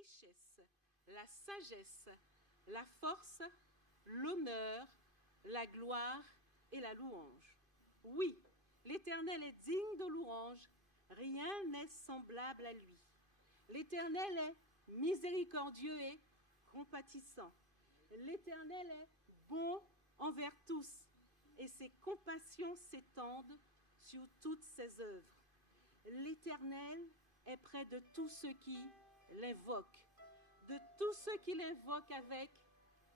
richesse, la sagesse, la force, l'honneur, la gloire et la louange. Oui, l'Éternel est digne de louange, rien n'est semblable à lui. L'Éternel est miséricordieux et compatissant. L'Éternel est bon envers tous, et ses compassions s'étendent sur toutes ses œuvres. L'Éternel est près de tous ceux qui l'invoquent, de tous ceux qui l'invoquent avec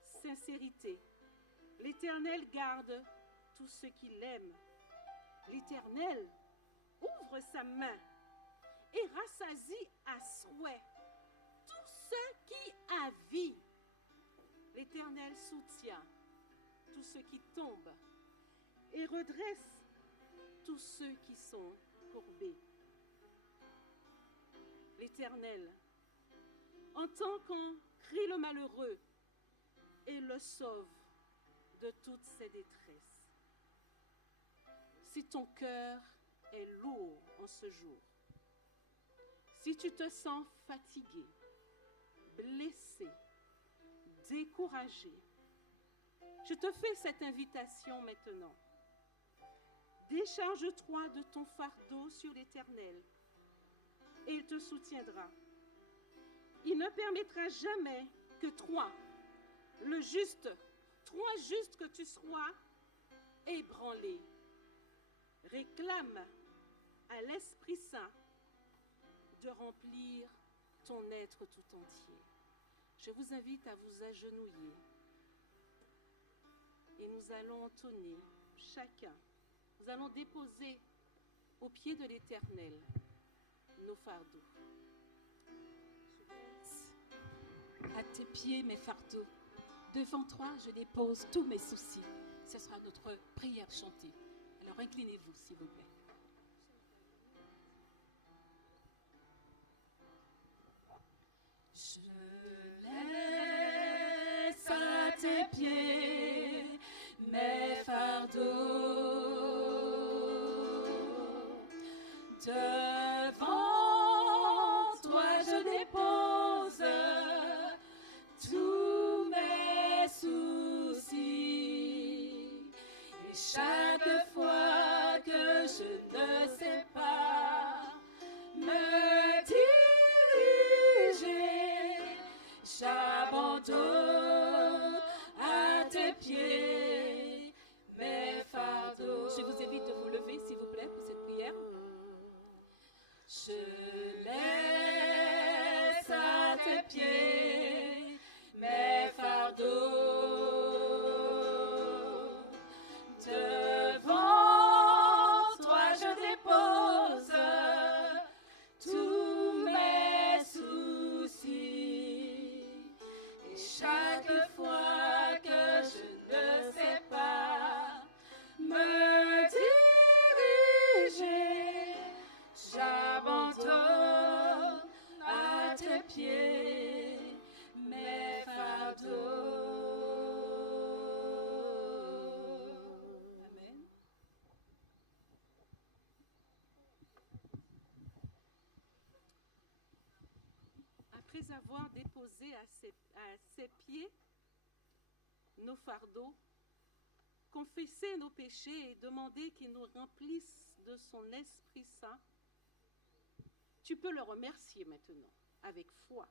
sincérité. L'Éternel garde tous ceux qui l'aiment. L'Éternel ouvre sa main et rassasie à souhait tous ceux qui a vie. L'Éternel soutient tous ceux qui tombent et redresse tous ceux qui sont courbés. L'Éternel entend quand crie le malheureux et le sauve de toutes ses détresses. Si ton cœur est lourd en ce jour, si tu te sens fatigué, blessé, découragé, je te fais cette invitation maintenant. Décharge-toi de ton fardeau sur l'Éternel et il te soutiendra. Il ne permettra jamais que toi juste que tu sois ébranlé. Réclame à l'Esprit Saint de remplir ton être tout entier. Je vous invite à vous agenouiller et nous allons entonner chacun. Nous allons déposer au pied de l'Éternel nos fardeaux. À tes pieds, mes fardeaux. Devant toi, je dépose tous mes soucis. Ce sera notre prière chantée. Alors inclinez-vous, s'il vous plaît. Je laisse à tes pieds mes fardeaux. Devant toi, je dépose tous mes soucis. Et chaque fois que je ne sais pas me diriger, j'abandonne à tes pieds mes fardeaux. Je vous invite de vous lever, s'il vous plaît, pour cette prière. Je laisse à tes pieds mes fardeaux. Devant toi, je dépose tous mes soucis. Et chaque fois que je ne sais pas me diriger, j'abandonne à tes pieds mes fardeaux. Amen. Après avoir déposé à ses pieds nos fardeaux, confesser nos péchés et demander qu'il nous remplisse de son Esprit Saint, tu peux le remercier maintenant, avec foi.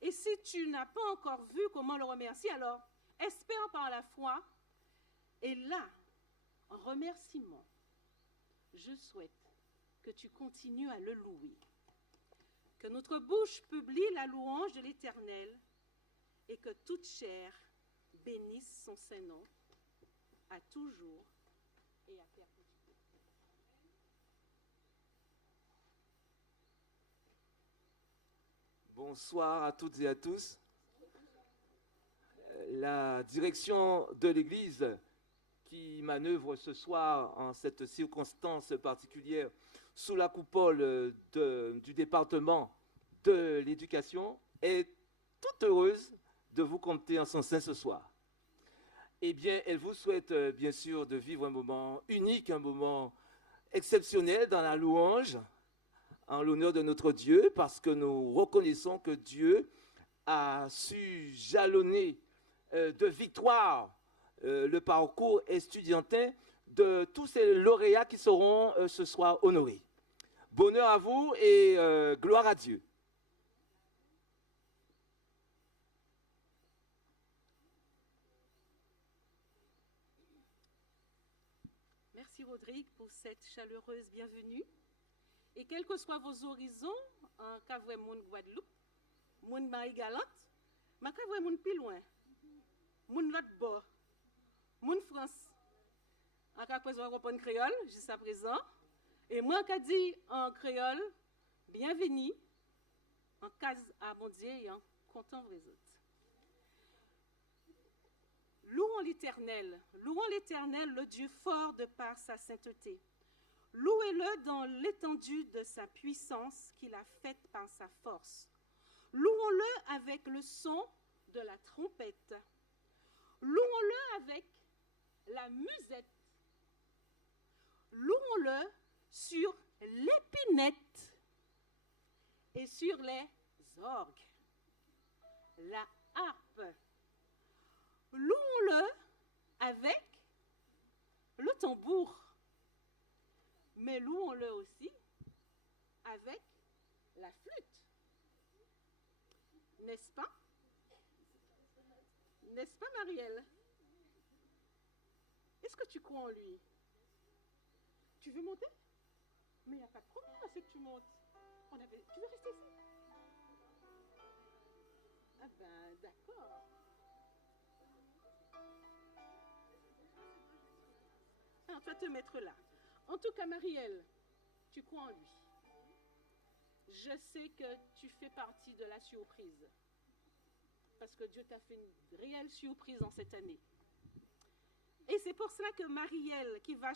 Et si tu n'as pas encore vu comment le remercier, alors espère par la foi. Et là, en remerciement, je souhaite que tu continues à le louer. Que notre bouche publie la louange de l'Éternel et que toute chair bénisse son Saint-Nom à toujours et à perpétuité. Bonsoir à toutes et à tous. La direction de l'Église qui manœuvre ce soir en cette circonstance particulière sous la coupole du département de l'éducation est toute heureuse de vous compter en son sein ce soir. Eh bien, elle vous souhaite bien sûr de vivre un moment unique, un moment exceptionnel dans la louange, en l'honneur de notre Dieu, parce que nous reconnaissons que Dieu a su jalonner de victoire le parcours estudiantin de tous ces lauréats qui seront ce soir honorés. Bonheur à vous et gloire à Dieu. Merci Rodrigue pour cette chaleureuse bienvenue. Et quels que soient vos horizons, en Cavoué Moun Guadeloupe, Moun Marie-Galante, ma Cavoué Moun plus loin, Moun l'autre bord, Moun France, en Cavoué Moun créole jusqu'à présent, et moi qui dit en créole, bienvenue, en case à mon Dieu et en content les autres. Louons l'Éternel, le Dieu fort de par sa sainteté. Louez-le dans l'étendue de sa puissance qu'il a faite par sa force. Louons-le avec le son de la trompette. Louons-le avec la musette. Louons-le sur l'épinette et sur les orgues, la harpe. Louons-le avec le tambour, mais louons-le aussi avec la flûte. N'est-ce pas? N'est-ce pas, Marielle? Est-ce que tu crois en lui? Tu veux monter? Mais il n'y a pas de problème à ce que tu montes. Tu veux rester ici? Ah ben, d'accord. Alors, tu vas te mettre là. En tout cas, Marielle, tu crois en lui. Je sais que tu fais partie de la surprise. Parce que Dieu t'a fait une réelle surprise en cette année. Et c'est pour cela que Marielle, qui va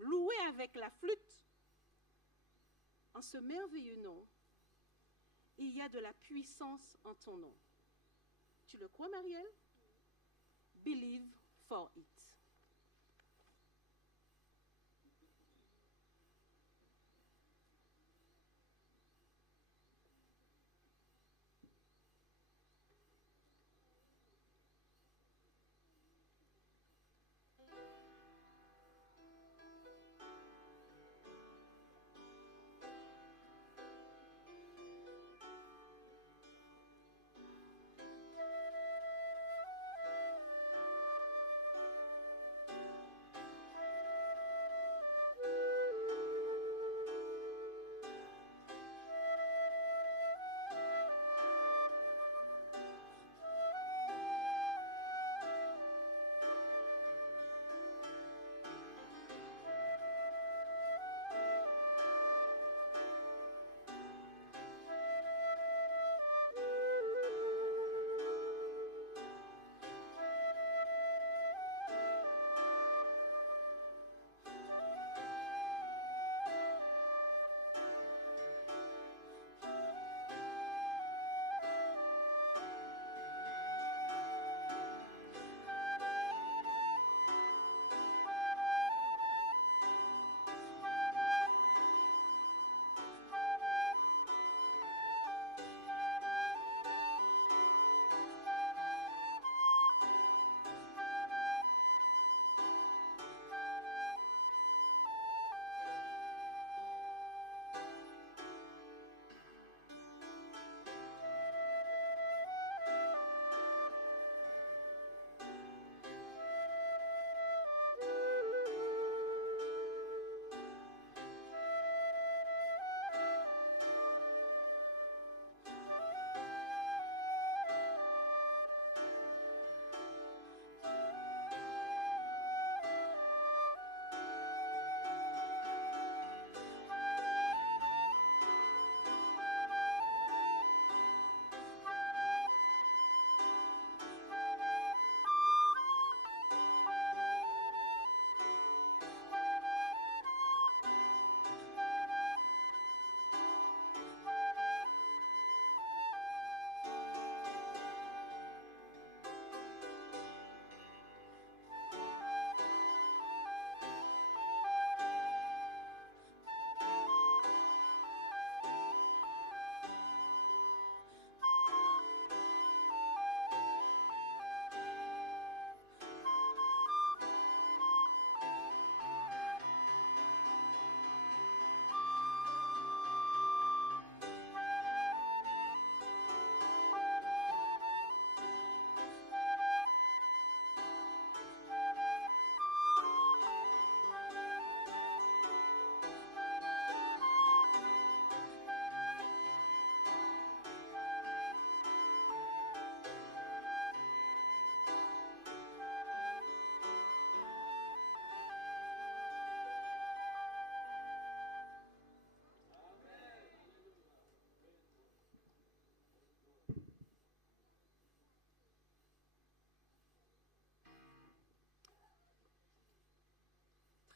louer avec la flûte, en ce merveilleux nom, il y a de la puissance en ton nom. Tu le crois, Marielle? Believe for it.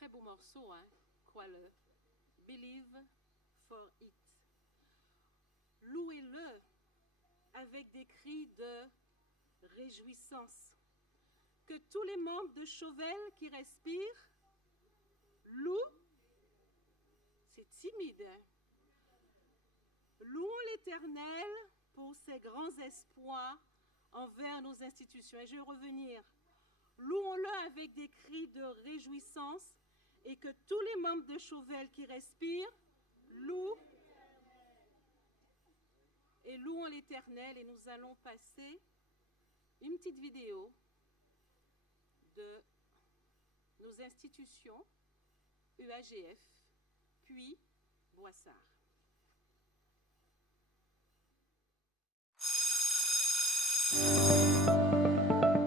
très beau morceau, hein? Crois-le. Believe for it. Louez-le avec des cris de réjouissance. Que tous les membres de Chauvel qui respirent louent. C'est timide, hein? Louons l'Éternel pour ses grands espoirs envers nos institutions. Et je vais revenir. Louons-le avec des cris de réjouissance et que tous les membres de Chauvel qui respirent louent. Et louons l'Éternel. Et nous allons passer une petite vidéo de nos institutions, UAGF, puis Boissard.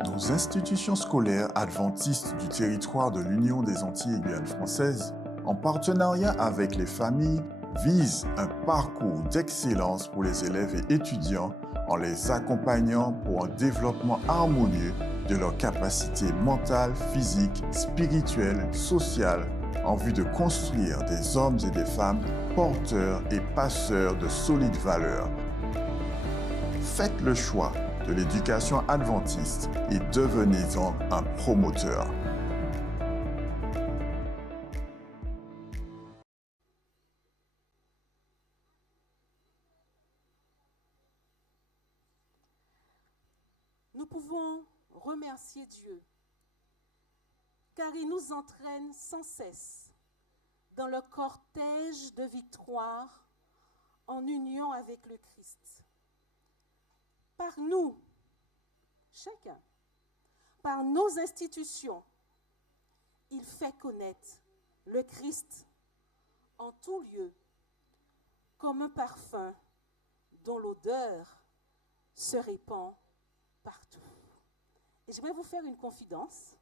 Nos institutions scolaires adventistes du territoire de l'Union des Antilles et Guyane françaises, en partenariat avec les familles, visent un parcours d'excellence pour les élèves et étudiants en les accompagnant pour un développement harmonieux de leurs capacités mentales, physiques, spirituelles, sociales, en vue de construire des hommes et des femmes porteurs et passeurs de solides valeurs. Faites le choix de l'éducation adventiste et devenez-en un promoteur. Nous pouvons remercier Dieu, car il nous entraîne sans cesse dans le cortège de victoire en union avec le Christ. Par nous, chacun, par nos institutions, il fait connaître le Christ en tout lieu comme un parfum dont l'odeur se répand partout. Et j'aimerais vous faire une confidence.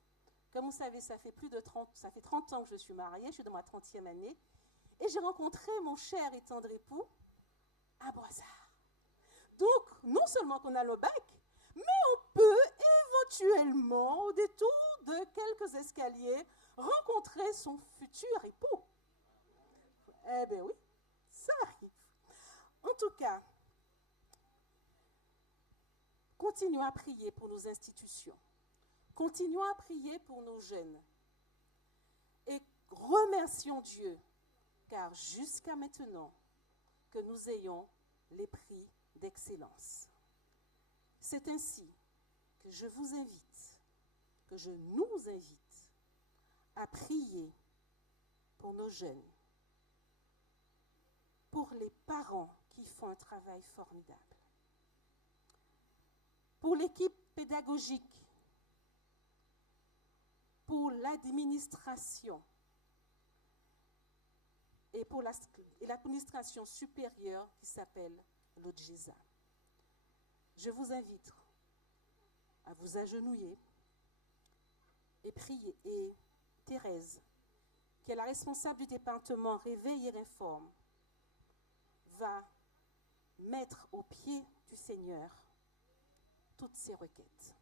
Comme vous savez, ça fait 30 ans que je suis mariée, je suis dans ma 30e année, et j'ai rencontré mon cher et tendre époux à Boissard. Donc, non seulement qu'on a le bac, mais on peut éventuellement, au détour de quelques escaliers, rencontrer son futur époux. Eh bien oui, ça arrive. En tout cas, continuons à prier pour nos institutions. Continuons à prier pour nos jeunes. Et remercions Dieu, car jusqu'à maintenant, que nous ayons les prix d'excellence. C'est ainsi que je vous invite, que je nous invite à prier pour nos jeunes, pour les parents qui font un travail formidable, pour l'équipe pédagogique, pour l'administration et pour l'administration supérieure qui s'appelle l'ODGESA. Je vous invite à vous agenouiller et prier. Et Thérèse, qui est la responsable du département Réveil et Réforme, va mettre aux pieds du Seigneur toutes ses requêtes.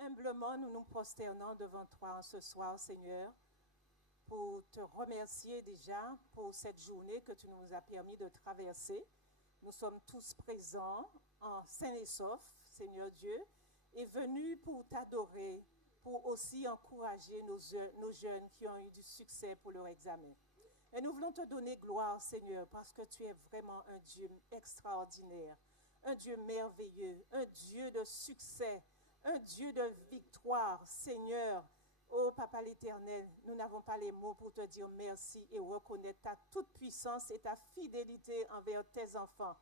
Humblement, nous nous prosternons devant toi ce soir, Seigneur, pour te remercier déjà pour cette journée que tu nous as permis de traverser. Nous sommes tous présents en sain et sauf, Seigneur Dieu, et venus pour t'adorer, pour aussi encourager nos jeunes qui ont eu du succès pour leur examen. Et nous voulons te donner gloire, Seigneur, parce que tu es vraiment un Dieu extraordinaire, un Dieu merveilleux, un Dieu de succès, un Dieu de victoire, Seigneur. Oh, Papa l'Éternel, nous n'avons pas les mots pour te dire merci et reconnaître ta toute puissance et ta fidélité envers tes enfants.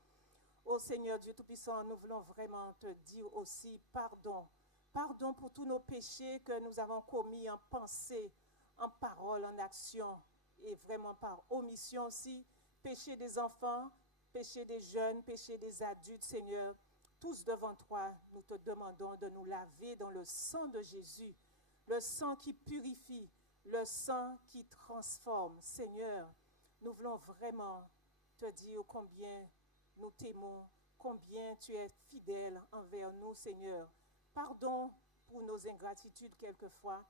Oh, Seigneur Dieu Tout-Puissant, nous voulons vraiment te dire aussi pardon. Pardon pour tous nos péchés que nous avons commis en pensée, en parole, en action et vraiment par omission aussi. Péché des enfants, péché des jeunes, péché des adultes, Seigneur. Tous devant toi, nous te demandons de nous laver dans le sang de Jésus, le sang qui purifie, le sang qui transforme. Seigneur, nous voulons vraiment te dire combien nous t'aimons, combien tu es fidèle envers nous, Seigneur. Pardon pour nos ingratitudes quelquefois.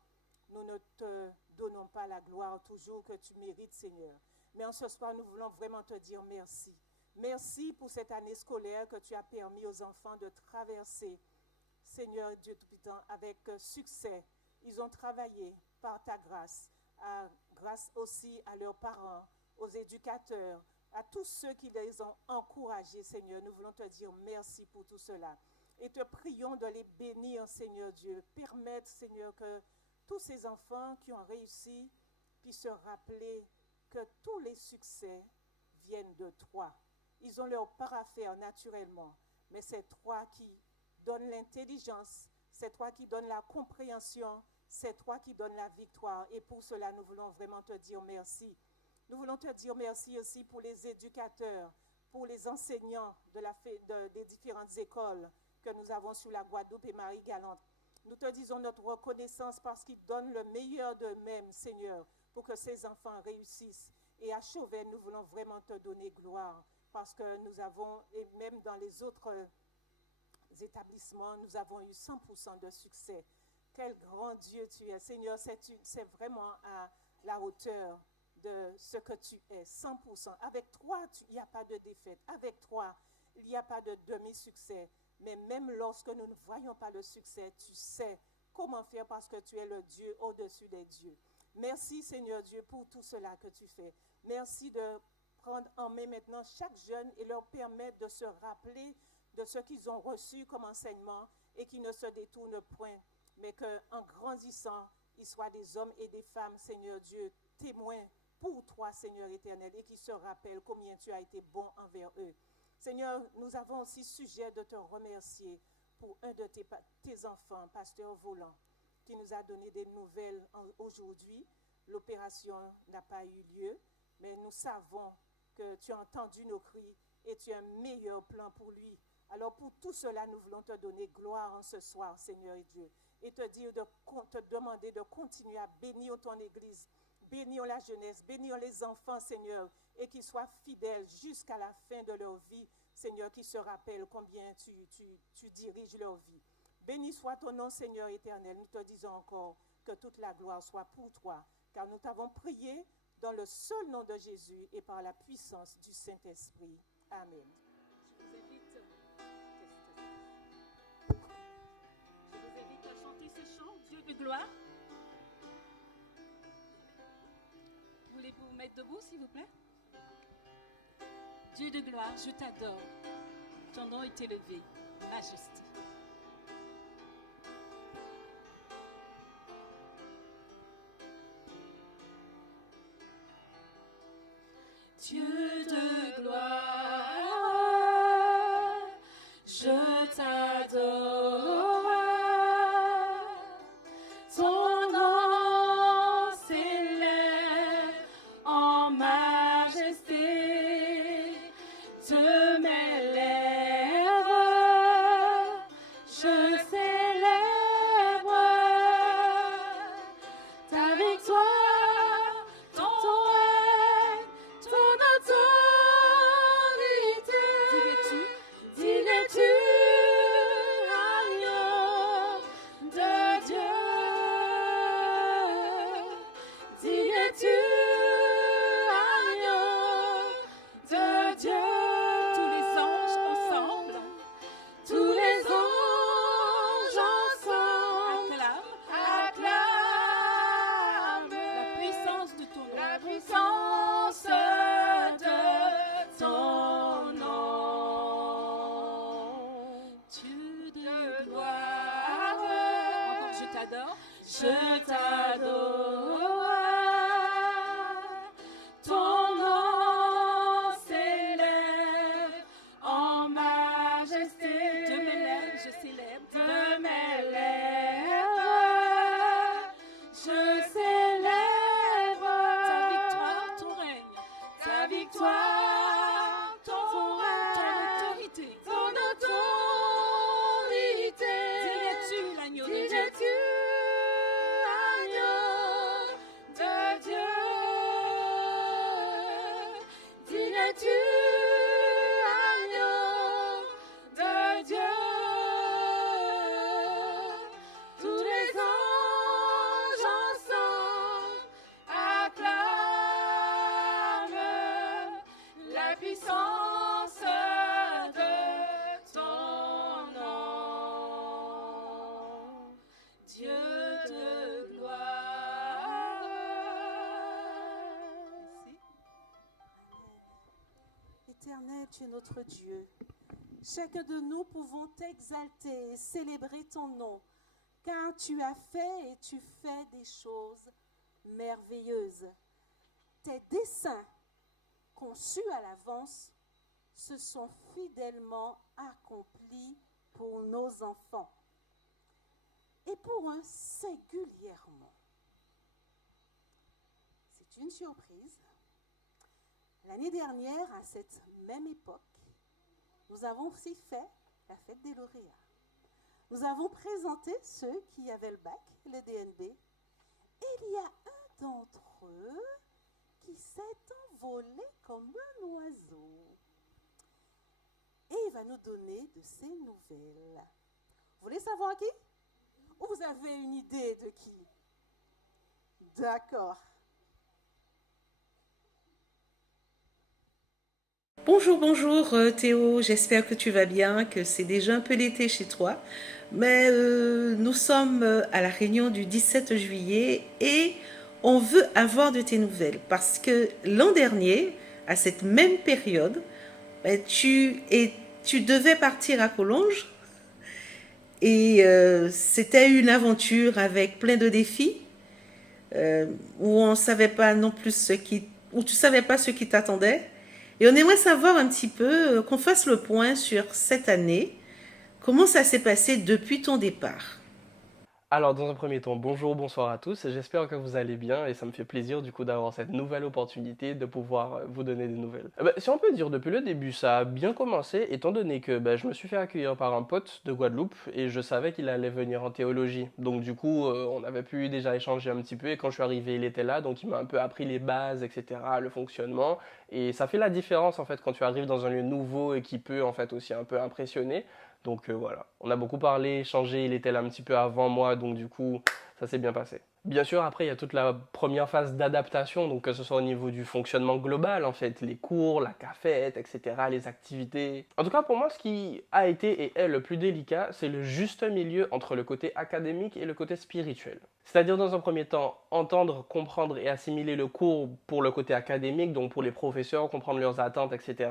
Nous ne te donnons pas la gloire toujours que tu mérites, Seigneur. Mais en ce soir, nous voulons vraiment te dire merci. Merci pour cette année scolaire que tu as permis aux enfants de traverser, Seigneur Dieu Tout-Puissant, avec succès. Ils ont travaillé par ta grâce, grâce aussi à leurs parents, aux éducateurs, à tous ceux qui les ont encouragés, Seigneur. Nous voulons te dire merci pour tout cela. Et te prions de les bénir, Seigneur Dieu. Permettre, Seigneur, que tous ces enfants qui ont réussi puissent se rappeler que tous les succès viennent de toi. Ils ont leur part à faire naturellement, mais c'est toi qui donnes l'intelligence, c'est toi qui donnes la compréhension, c'est toi qui donnes la victoire. Et pour cela, nous voulons vraiment te dire merci. Nous voulons te dire merci aussi pour les éducateurs, pour les enseignants des différentes écoles que nous avons sur la Guadeloupe et Marie-Galante. Nous te disons notre reconnaissance parce qu'ils donnent le meilleur d'eux-mêmes, Seigneur, pour que ces enfants réussissent. Et à Chauvel, nous voulons vraiment te donner gloire parce que nous avons, et même dans les autres établissements, nous avons eu 100% de succès. Quel grand Dieu tu es, Seigneur, c'est vraiment à la hauteur de ce que tu es, 100%. Avec toi, il n'y a pas de défaite. Avec toi, il n'y a pas de demi-succès. Mais même lorsque nous ne voyons pas le succès, tu sais comment faire parce que tu es le Dieu au-dessus des dieux. Merci, Seigneur Dieu, pour tout cela que tu fais. Merci de prendre en main maintenant chaque jeune et leur permettre de se rappeler de ce qu'ils ont reçu comme enseignement et qui ne se détournent point, mais qu'en grandissant, ils soient des hommes et des femmes, Seigneur Dieu, témoins pour toi, Seigneur éternel, et qui se rappellent combien tu as été bon envers eux. Seigneur, nous avons aussi sujet de te remercier pour un de tes enfants, Pasteur Volant, qui nous a donné des nouvelles aujourd'hui. L'opération n'a pas eu lieu, mais nous savons que tu as entendu nos cris et tu as un meilleur plan pour lui. Alors pour tout cela, nous voulons te donner gloire en ce soir, Seigneur et Dieu, et te demander de continuer à bénir ton Église, bénir la jeunesse, bénir les enfants, Seigneur, et qu'ils soient fidèles jusqu'à la fin de leur vie, Seigneur, qui se rappellent combien tu diriges leur vie. Béni soit ton nom, Seigneur éternel. Nous te disons encore que toute la gloire soit pour toi, car nous t'avons prié dans le seul nom de Jésus et par la puissance du Saint-Esprit. Amen. Je vous invite à chanter ce chant, Dieu de gloire. Voulez-vous vous mettre debout, s'il vous plaît? Dieu de gloire, je t'adore. Ton nom est élevé, majesté. Dieu de gloire, je t'adore. Ton nom s'élève en majesté de mes lèvres. Je célèbre ta victoire, ton règne, ton autorité. Dirais-tu, agneau de Dieu? Dirais-tu, agneau de Dieu? Tous les anges ensemble, tous les anges ensemble, acclament la puissance de ton nom. La puissance de ton nom. Dieu de gloire, encore je t'adore. Je t'adore. Ton nom s'élève en majesté. De mes lèvres, je célèbre. De mes lèvres, je célèbre ta victoire, ton règne. Ta victoire, ton règne. Ton autorité. Ton autorité. Dirais-tu l'agneau de Dieu? Dirais-tu, agneau tu es notre Dieu. Chacun de nous pouvons t'exalter et célébrer ton nom, car tu as fait et tu fais des choses merveilleuses. Tes desseins, conçus à l'avance, se sont fidèlement accomplis pour nos enfants et pour un singulièrement. C'est une surprise. L'année dernière, à cette même époque, nous avons aussi fait la fête des lauréats. Nous avons présenté ceux qui avaient le bac, le DNB, et il y a un d'entre eux qui s'est envolé comme un oiseau. Et il va nous donner de ses nouvelles. Vous voulez savoir qui? Ou vous avez une idée de qui? D'accord. Bonjour Théo, j'espère que tu vas bien, que c'est déjà un peu l'été chez toi. Mais nous sommes à la réunion du 17 juillet et on veut avoir de tes nouvelles parce que l'an dernier, à cette même période, tu devais partir à Collonges et c'était une aventure avec plein de défis où on savait pas non plus où tu savais pas ce qui t'attendait. Et on aimerait savoir un petit peu, qu'on fasse le point sur cette année. Comment ça s'est passé depuis ton départ? Alors, dans un premier temps, bonjour, bonsoir à tous. J'espère que vous allez bien et ça me fait plaisir du coup d'avoir cette nouvelle opportunité de pouvoir vous donner des nouvelles. Si on peut dire, depuis le début, ça a bien commencé étant donné que je me suis fait accueillir par un pote de Guadeloupe et je savais qu'il allait venir en théologie. Donc du coup, on avait pu déjà échanger un petit peu et quand je suis arrivé, il était là, donc il m'a un peu appris les bases, etc., le fonctionnement. Et ça fait la différence en fait quand tu arrives dans un lieu nouveau et qui peut en fait aussi un peu impressionner. Donc voilà, on a beaucoup parlé, échangé, il était là un petit peu avant moi, donc du coup, ça s'est bien passé. Bien sûr, après, il y a toute la première phase d'adaptation, donc que ce soit au niveau du fonctionnement global, en fait, les cours, la cafette, etc., les activités. En tout cas, pour moi, ce qui a été et est le plus délicat, c'est le juste milieu entre le côté académique et le côté spirituel. C'est-à-dire, dans un premier temps, entendre, comprendre et assimiler le cours pour le côté académique, donc pour les professeurs, comprendre leurs attentes, etc.,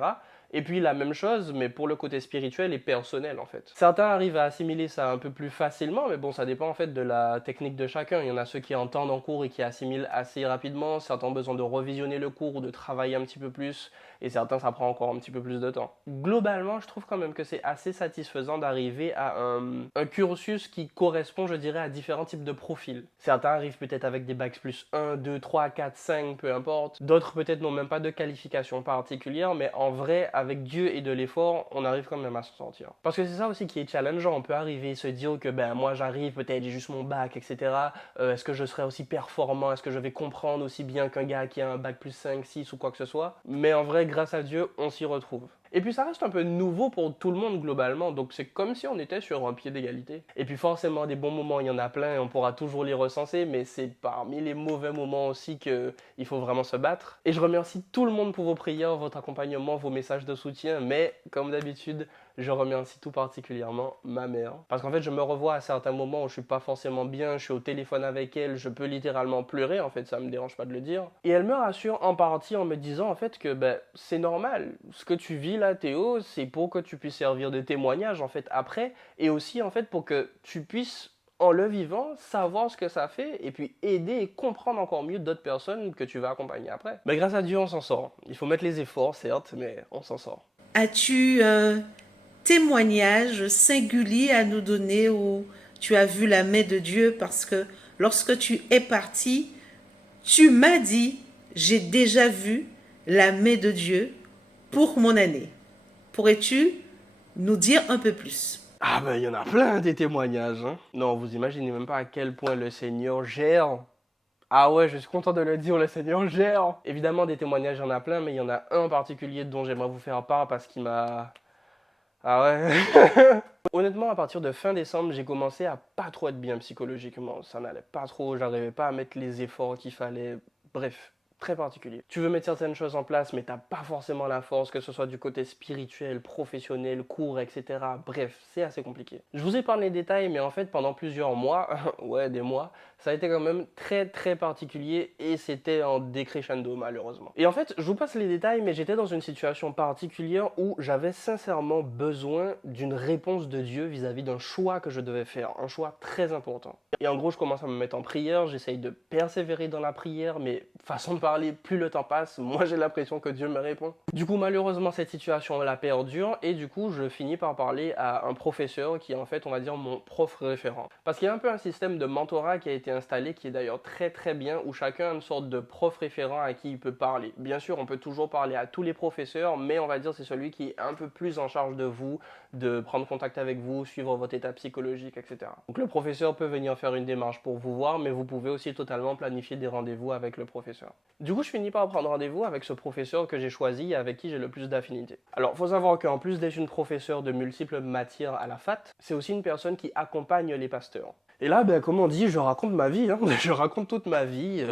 et puis la même chose, mais pour le côté spirituel et personnel en fait. Certains arrivent à assimiler ça un peu plus facilement, mais bon, ça dépend en fait de la technique de chacun. Il y en a ceux qui entendent en cours et qui assimilent assez rapidement, certains ont besoin de revisionner le cours ou de travailler un petit peu plus, et certains ça prend encore un petit peu plus de temps. Globalement, je trouve quand même que c'est assez satisfaisant d'arriver à un cursus qui correspond, je dirais, à différents types de profils. Certains arrivent peut-être avec des bacs plus 1, 2, 3, 4, 5, peu importe. D'autres peut-être n'ont même pas de qualification particulière, mais en vrai, avec Dieu et de l'effort, on arrive quand même à s'en sortir. Parce que c'est ça aussi qui est challengeant. On peut arriver et se dire que moi j'arrive, peut-être j'ai juste mon bac, etc. Est-ce que je serai aussi performant? Est-ce que je vais comprendre aussi bien qu'un gars qui a un bac plus 5, 6 ou quoi que ce soit? Mais en vrai, grâce à Dieu, on s'y retrouve. Et puis ça reste un peu nouveau pour tout le monde globalement, donc c'est comme si on était sur un pied d'égalité. Et puis forcément, des bons moments, il y en a plein et on pourra toujours les recenser, mais c'est parmi les mauvais moments aussi qu'il faut vraiment se battre. Et je remercie tout le monde pour vos prières, votre accompagnement, vos messages de soutien, mais comme d'habitude, je remercie tout particulièrement ma mère. Parce qu'en fait, je me revois à certains moments où je suis pas forcément bien, je suis au téléphone avec elle, je peux littéralement pleurer, en fait, ça me dérange pas de le dire. Et elle me rassure en partie en me disant en fait que c'est normal, ce que tu vis là, Théo, c'est pour que tu puisses servir de témoignage en fait après, et aussi en fait pour que tu puisses en le vivant, savoir ce que ça fait et puis aider et comprendre encore mieux d'autres personnes que tu vas accompagner après. Mais grâce à Dieu, on s'en sort. Il faut mettre les efforts, certes, mais on s'en sort. As-tu un témoignage singulier à nous donner où tu as vu la main de Dieu? Parce que lorsque tu es parti, tu m'as dit, j'ai déjà vu la main de Dieu pour mon année. Pourrais-tu nous dire un peu plus? Ah il y en a plein des témoignages. Hein. Non, vous imaginez même pas à quel point le Seigneur gère. Ah ouais, je suis content de le dire, le Seigneur gère. Évidemment, des témoignages, il y en a plein, mais il y en a un en particulier dont j'aimerais vous faire part parce qu'il m'a... Ah ouais. Honnêtement, à partir de fin décembre, j'ai commencé à pas trop être bien psychologiquement. Ça n'allait pas trop, j'arrivais pas à mettre les efforts qu'il fallait. Bref, très particulier. Tu veux mettre certaines choses en place, mais t'as pas forcément la force, que ce soit du côté spirituel, professionnel, cours, etc. Bref, c'est assez compliqué. Je vous épargne les détails, mais en fait, pendant plusieurs mois, ouais, des mois, ça a été quand même très très particulier et c'était en décrescendo malheureusement. Et en fait, je vous passe les détails, mais j'étais dans une situation particulière où j'avais sincèrement besoin d'une réponse de Dieu vis-à-vis d'un choix que je devais faire, un choix très important. Et en gros, je commence à me mettre en prière, j'essaye de persévérer dans la prière, mais façon de parler, plus le temps passe, moi j'ai l'impression que Dieu me répond. Du coup, malheureusement, cette situation-là perdure et du coup, je finis par parler à un professeur qui est en fait, on va dire, mon prof référent. Parce qu'il y a un peu un système de mentorat qui a été installé, qui est d'ailleurs très très bien, où chacun a une sorte de prof référent à qui il peut parler. Bien sûr, on peut toujours parler à tous les professeurs, mais on va dire c'est celui qui est un peu plus en charge de vous, de prendre contact avec vous, suivre votre état psychologique, etc. Donc le professeur peut venir faire une démarche pour vous voir, mais vous pouvez aussi totalement planifier des rendez-vous avec le professeur. Du coup, je finis par prendre rendez-vous avec ce professeur que j'ai choisi et avec qui j'ai le plus d'affinité. Alors, il faut savoir qu'en plus d'être une professeure de multiples matières à la FAT, c'est aussi une personne qui accompagne les pasteurs. Et là, comme on dit, je raconte ma vie, je raconte toute ma vie,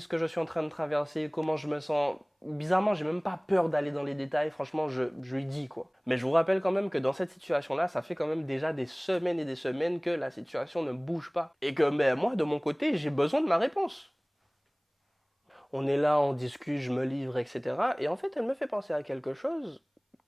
ce que je suis en train de traverser, comment je me sens. Bizarrement, j'ai même pas peur d'aller dans les détails, franchement, je lui dis quoi. Mais je vous rappelle quand même que dans cette situation-là, ça fait quand même déjà des semaines et des semaines que la situation ne bouge pas. Et que moi, de mon côté, j'ai besoin de ma réponse. On est là, on discute, je me livre, etc. Et en fait, elle me fait penser à quelque chose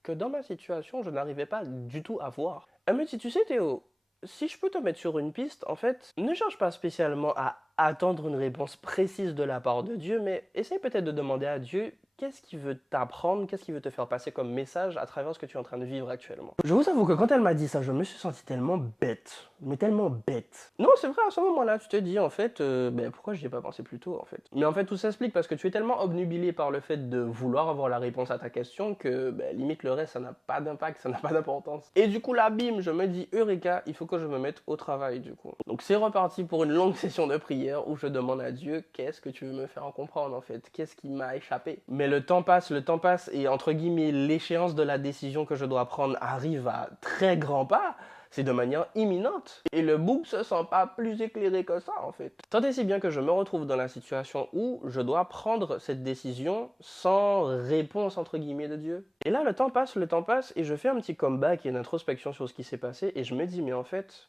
que dans ma situation, je n'arrivais pas du tout à voir. Elle me dit, tu sais Théo, si je peux te mettre sur une piste, en fait, ne cherche pas spécialement à attendre une réponse précise de la part de Dieu, mais essaye peut-être de demander à Dieu qu'est-ce qu'il veut t'apprendre, qu'est-ce qu'il veut te faire passer comme message à travers ce que tu es en train de vivre actuellement. Je vous avoue que quand elle m'a dit ça, je me suis senti tellement bête, mais tellement bête. Non, c'est vrai, à ce moment-là, tu te dis en fait, pourquoi j'y ai pas pensé plus tôt en fait. Mais en fait, tout s'explique parce que tu es tellement obnubilé par le fait de vouloir avoir la réponse à ta question que limite le reste, ça n'a pas d'impact, ça n'a pas d'importance. Et du coup, là, bim, je me dis, Eureka, il faut que je me mette au travail du coup. Donc c'est reparti pour une longue session de prière où je demande à Dieu, qu'est-ce que tu veux me faire comprendre en fait, qu'est-ce qui m'a échappé. Mais le temps passe et entre guillemets, l'échéance de la décision que je dois prendre arrive à très grands pas. C'est de manière imminente. Et le bouc se sent pas plus éclairé que ça, en fait. Tant et si bien que je me retrouve dans la situation où je dois prendre cette décision sans réponse, entre guillemets, de Dieu. Et là, le temps passe, et je fais un petit comeback et une introspection sur ce qui s'est passé, et je me dis, mais en fait,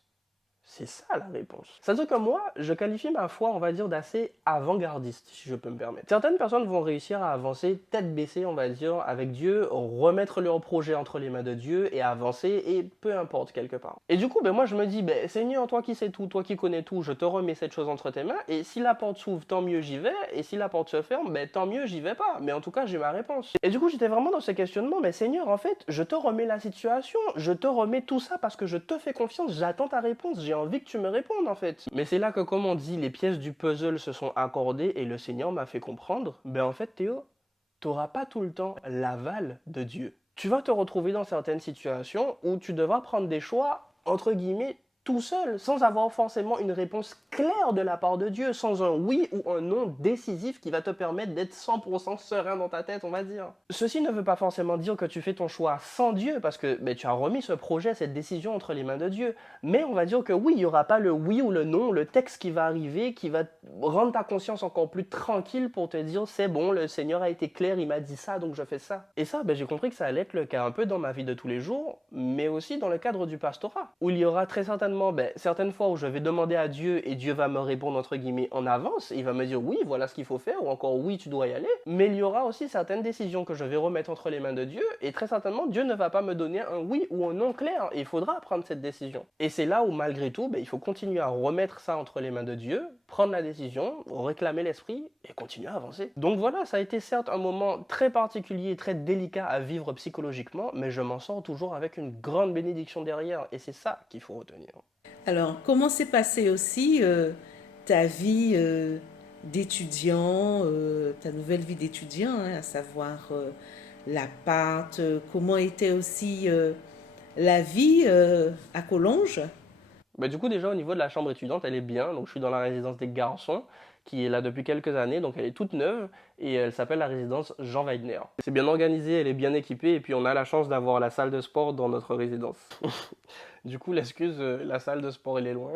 c'est ça la réponse. C'est-à-dire que moi, je qualifie ma foi, on va dire, d'assez avant-gardiste, si je peux me permettre. Certaines personnes vont réussir à avancer tête baissée, on va dire, avec Dieu, remettre leur projet entre les mains de Dieu et avancer, et peu importe, quelque part. Et du coup, moi, je me dis, Seigneur, toi qui sais tout, toi qui connais tout, je te remets cette chose entre tes mains, et si la porte s'ouvre, tant mieux j'y vais, et si la porte se ferme, tant mieux j'y vais pas. Mais en tout cas, j'ai ma réponse. Et du coup, j'étais vraiment dans ce questionnement, mais Seigneur, en fait, je te remets la situation, je te remets tout ça parce que je te fais confiance, j'attends ta réponse, j'ai envie que tu me répondes en fait. Mais c'est là que, comme on dit, les pièces du puzzle se sont accordées et le Seigneur m'a fait comprendre, en fait Théo, t'auras pas tout le temps l'aval de Dieu. Tu vas te retrouver dans certaines situations où tu devras prendre des choix, entre guillemets, tout seul, sans avoir forcément une réponse claire de la part de Dieu, sans un oui ou un non décisif qui va te permettre d'être 100% serein dans ta tête, on va dire. Ceci ne veut pas forcément dire que tu fais ton choix sans Dieu, parce que tu as remis ce projet, cette décision entre les mains de Dieu. Mais on va dire que oui, il n'y aura pas le oui ou le non, le texte qui va arriver, qui va rendre ta conscience encore plus tranquille pour te dire c'est bon, le Seigneur a été clair, il m'a dit ça, donc je fais ça. Et ça, j'ai compris que ça allait être le cas un peu dans ma vie de tous les jours, mais aussi dans le cadre du pastorat, où il y aura très certainement certaines fois où je vais demander à Dieu et Dieu va me répondre entre guillemets en avance, il va me dire oui, voilà ce qu'il faut faire, ou encore oui, tu dois y aller, mais il y aura aussi certaines décisions que je vais remettre entre les mains de Dieu, et très certainement Dieu ne va pas me donner un oui ou un non clair, et il faudra prendre cette décision. Et c'est là où malgré tout, il faut continuer à remettre ça entre les mains de Dieu, prendre la décision, réclamer l'esprit, et continuer à avancer. Donc voilà, ça a été certes un moment très particulier, très délicat à vivre psychologiquement, mais je m'en sors toujours avec une grande bénédiction derrière, et c'est ça qu'il faut retenir. Alors, comment s'est passée aussi ta vie d'étudiant, ta nouvelle vie d'étudiant, à savoir l'appart, comment était aussi la vie à Collonges? Du coup, déjà, au niveau de la chambre étudiante, elle est bien. Donc, je suis dans la résidence des garçons, qui est là depuis quelques années. Donc, elle est toute neuve et elle s'appelle la résidence Jean Weidner. C'est bien organisé, elle est bien équipée et puis on a la chance d'avoir la salle de sport dans notre résidence. Du coup, l'excuse, la salle de sport, elle est loin.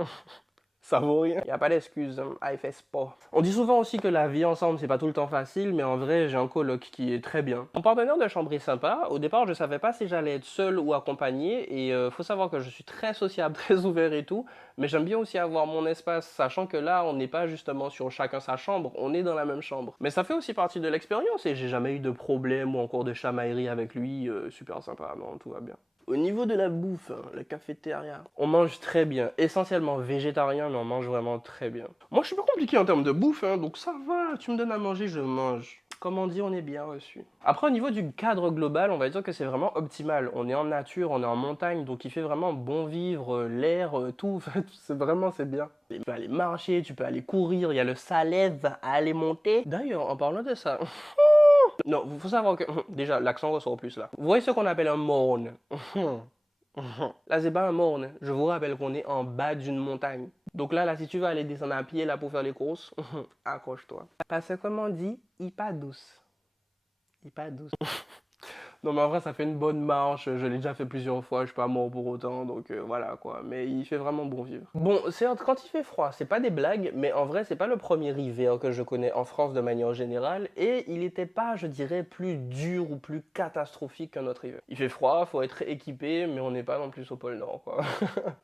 Ça vaut rien. Y a pas d'excuse, I fait sport. On dit souvent aussi que la vie ensemble, c'est pas tout le temps facile, mais en vrai, j'ai un coloc qui est très bien. Mon partenaire de chambre est sympa. Au départ, je savais pas si j'allais être seul ou accompagné, et faut savoir que je suis très sociable, très ouvert et tout, mais j'aime bien aussi avoir mon espace, sachant que là, on n'est pas justement sur chacun sa chambre, on est dans la même chambre. Mais ça fait aussi partie de l'expérience, et j'ai jamais eu de problème ou encore de chamaillerie avec lui, super sympa, non, tout va bien. Au niveau de la bouffe, la cafétéria, on mange très bien. Essentiellement végétarien, mais on mange vraiment très bien. Moi, je suis pas compliqué en termes de bouffe, donc ça va. Tu me donnes à manger, je mange. Comme on dit, on est bien reçu. Après, au niveau du cadre global, on va dire que c'est vraiment optimal. On est en nature, on est en montagne, donc il fait vraiment bon vivre, l'air, tout. C'est bien. Tu peux aller marcher, tu peux aller courir, il y a le Salève à aller monter. D'ailleurs, en parlant de ça... Non, il faut savoir que, déjà, l'accent ressort plus là. Vous voyez ce qu'on appelle un morne. Là, c'est pas un morne. Je vous rappelle qu'on est en bas d'une montagne. Donc là, si tu veux aller descendre à pied là pour faire les courses, accroche-toi. Parce que comme on dit, il pas douce. Il pas douce. Non mais en vrai ça fait une bonne marche, je l'ai déjà fait plusieurs fois, je suis pas mort pour autant, donc voilà quoi, mais il fait vraiment bon vivre. Bon, certes quand il fait froid, c'est pas des blagues, mais en vrai c'est pas le premier hiver que je connais en France de manière générale, et il était pas, je dirais, plus dur ou plus catastrophique qu'un autre hiver. Il fait froid, faut être équipé, mais on n'est pas non plus au pôle Nord quoi.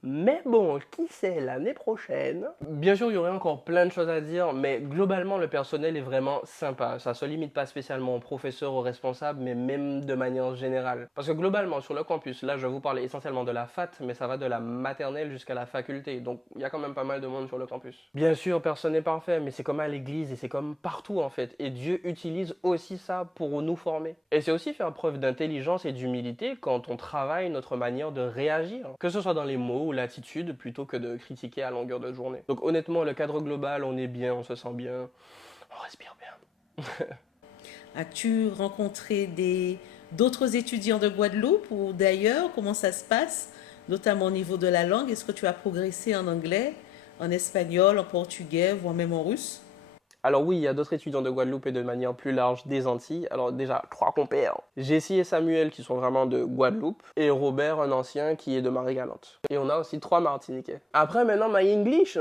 Mais bon, qui sait, l'année prochaine... Bien sûr il y aurait encore plein de choses à dire, mais globalement le personnel est vraiment sympa, ça se limite pas spécialement aux professeurs, aux responsables, mais même de manière générale. Parce que globalement, sur le campus, là, je vais vous parler essentiellement de la FAT, mais ça va de la maternelle jusqu'à la faculté. Donc, il y a quand même pas mal de monde sur le campus. Bien sûr, personne n'est parfait, mais c'est comme à l'église et c'est comme partout, en fait. Et Dieu utilise aussi ça pour nous former. Et c'est aussi faire preuve d'intelligence et d'humilité quand on travaille notre manière de réagir. Que ce soit dans les mots ou l'attitude, plutôt que de critiquer à longueur de journée. Donc, honnêtement, le cadre global, on est bien, on se sent bien, on respire bien. As-tu rencontré d'autres étudiants de Guadeloupe ou d'ailleurs? Comment ça se passe, notamment au niveau de la langue? Est-ce que tu as progressé en anglais, en espagnol, en portugais, voire même en russe? Alors oui, il y a d'autres étudiants de Guadeloupe et de manière plus large des Antilles. Alors déjà, 3 compères. Jessie et Samuel qui sont vraiment de Guadeloupe. Et Robert, un ancien, qui est de Marie-Galante. Et on a aussi 3 Martiniquais. Après, maintenant, my English...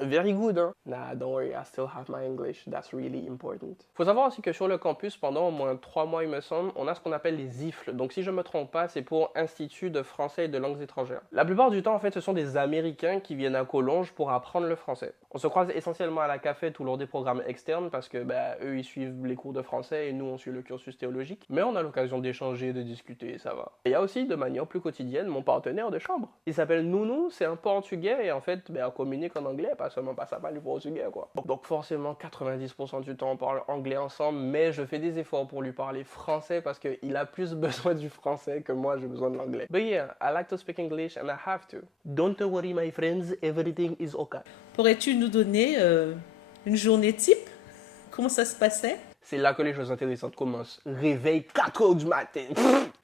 Very good, hein? Nah, don't worry, I still have my English. That's really important. Faut savoir aussi que sur le campus, pendant au moins 3 mois, il me semble, on a ce qu'on appelle les IFL. Donc, si je me trompe pas, c'est pour Institut de français et de langues étrangères. La plupart du temps, en fait, ce sont des Américains qui viennent à Collonges pour apprendre le français. On se croise essentiellement à la cafette ou lors des programmes externes parce que, eux, ils suivent les cours de français et nous, on suit le cursus théologique. Mais on a l'occasion d'échanger, de discuter, et ça va. Il y a aussi, de manière plus quotidienne, mon partenaire de chambre. Il s'appelle Nounou, c'est un portugais et en fait, on communique en anglais, pas seulement pas ça parle du portugais quoi. Donc forcément 90% du temps on parle anglais ensemble, mais je fais des efforts pour lui parler français parce qu'il a plus besoin du français que moi j'ai besoin de l'anglais. But yeah, I like to speak English and I have to. Don't worry my friends, everything is okay. Pourrais-tu nous donner une journée type? Comment ça se passait? C'est là que les choses intéressantes commencent. Réveil 4h du matin.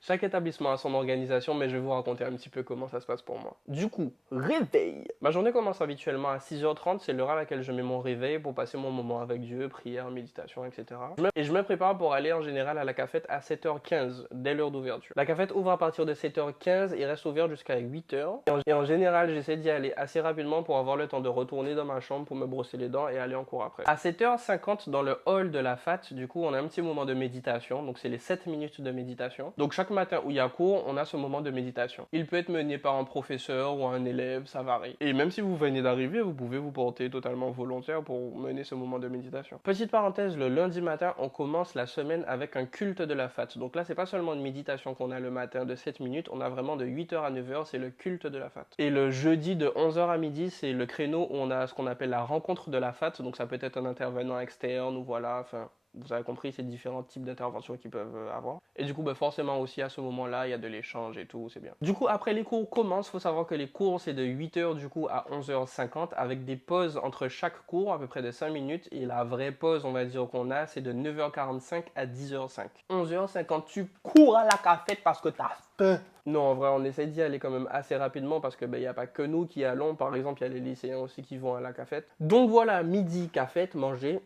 Chaque établissement a son organisation, mais je vais vous raconter un petit peu comment ça se passe pour moi. Du coup, réveil. Ma journée commence habituellement à 6h30, c'est l'heure à laquelle je mets mon réveil pour passer mon moment avec Dieu, prière, méditation, etc. Et je me prépare pour aller en général à la cafette à 7h15, dès l'heure d'ouverture. La cafette ouvre à partir de 7h15 et reste ouverte jusqu'à 8h. Et en général, j'essaie d'y aller assez rapidement pour avoir le temps de retourner dans ma chambre pour me brosser les dents et aller en cours après. À 7h50, dans le hall de la FAT, du coup, on a un petit moment de méditation. Donc, c'est les 7 minutes de méditation. Donc, chaque matin où il y a cours, on a ce moment de méditation. Il peut être mené par un professeur ou un élève, ça varie. Et même si vous venez d'arriver, vous pouvez vous porter totalement volontaire pour mener ce moment de méditation. Petite parenthèse, le lundi matin, on commence la semaine avec un culte de la FAT. Donc là, c'est pas seulement une méditation qu'on a le matin de 7 minutes, on a vraiment de 8h à 9h, c'est le culte de la FAT. Et le jeudi de 11h à midi, c'est le créneau où on a ce qu'on appelle la rencontre de la FAT. Donc ça peut être un intervenant externe ou voilà, enfin... Vous avez compris, c'est différents types d'interventions qu'ils peuvent avoir. Et du coup, forcément aussi, à ce moment-là, il y a de l'échange et tout, c'est bien. Du coup, après les cours commencent, il faut savoir que les cours, c'est de 8h du coup à 11h50, avec des pauses entre chaque cours, à peu près de 5 minutes. Et la vraie pause, on va dire, qu'on a, c'est de 9h45 à 10h05. 11h50, tu cours à la cafette parce que t'as faim. Non, en vrai, on essaie d'y aller quand même assez rapidement parce que il n'y a pas que nous qui allons. Par exemple, il y a les lycéens aussi qui vont à la cafette. Donc voilà, midi, cafette, manger.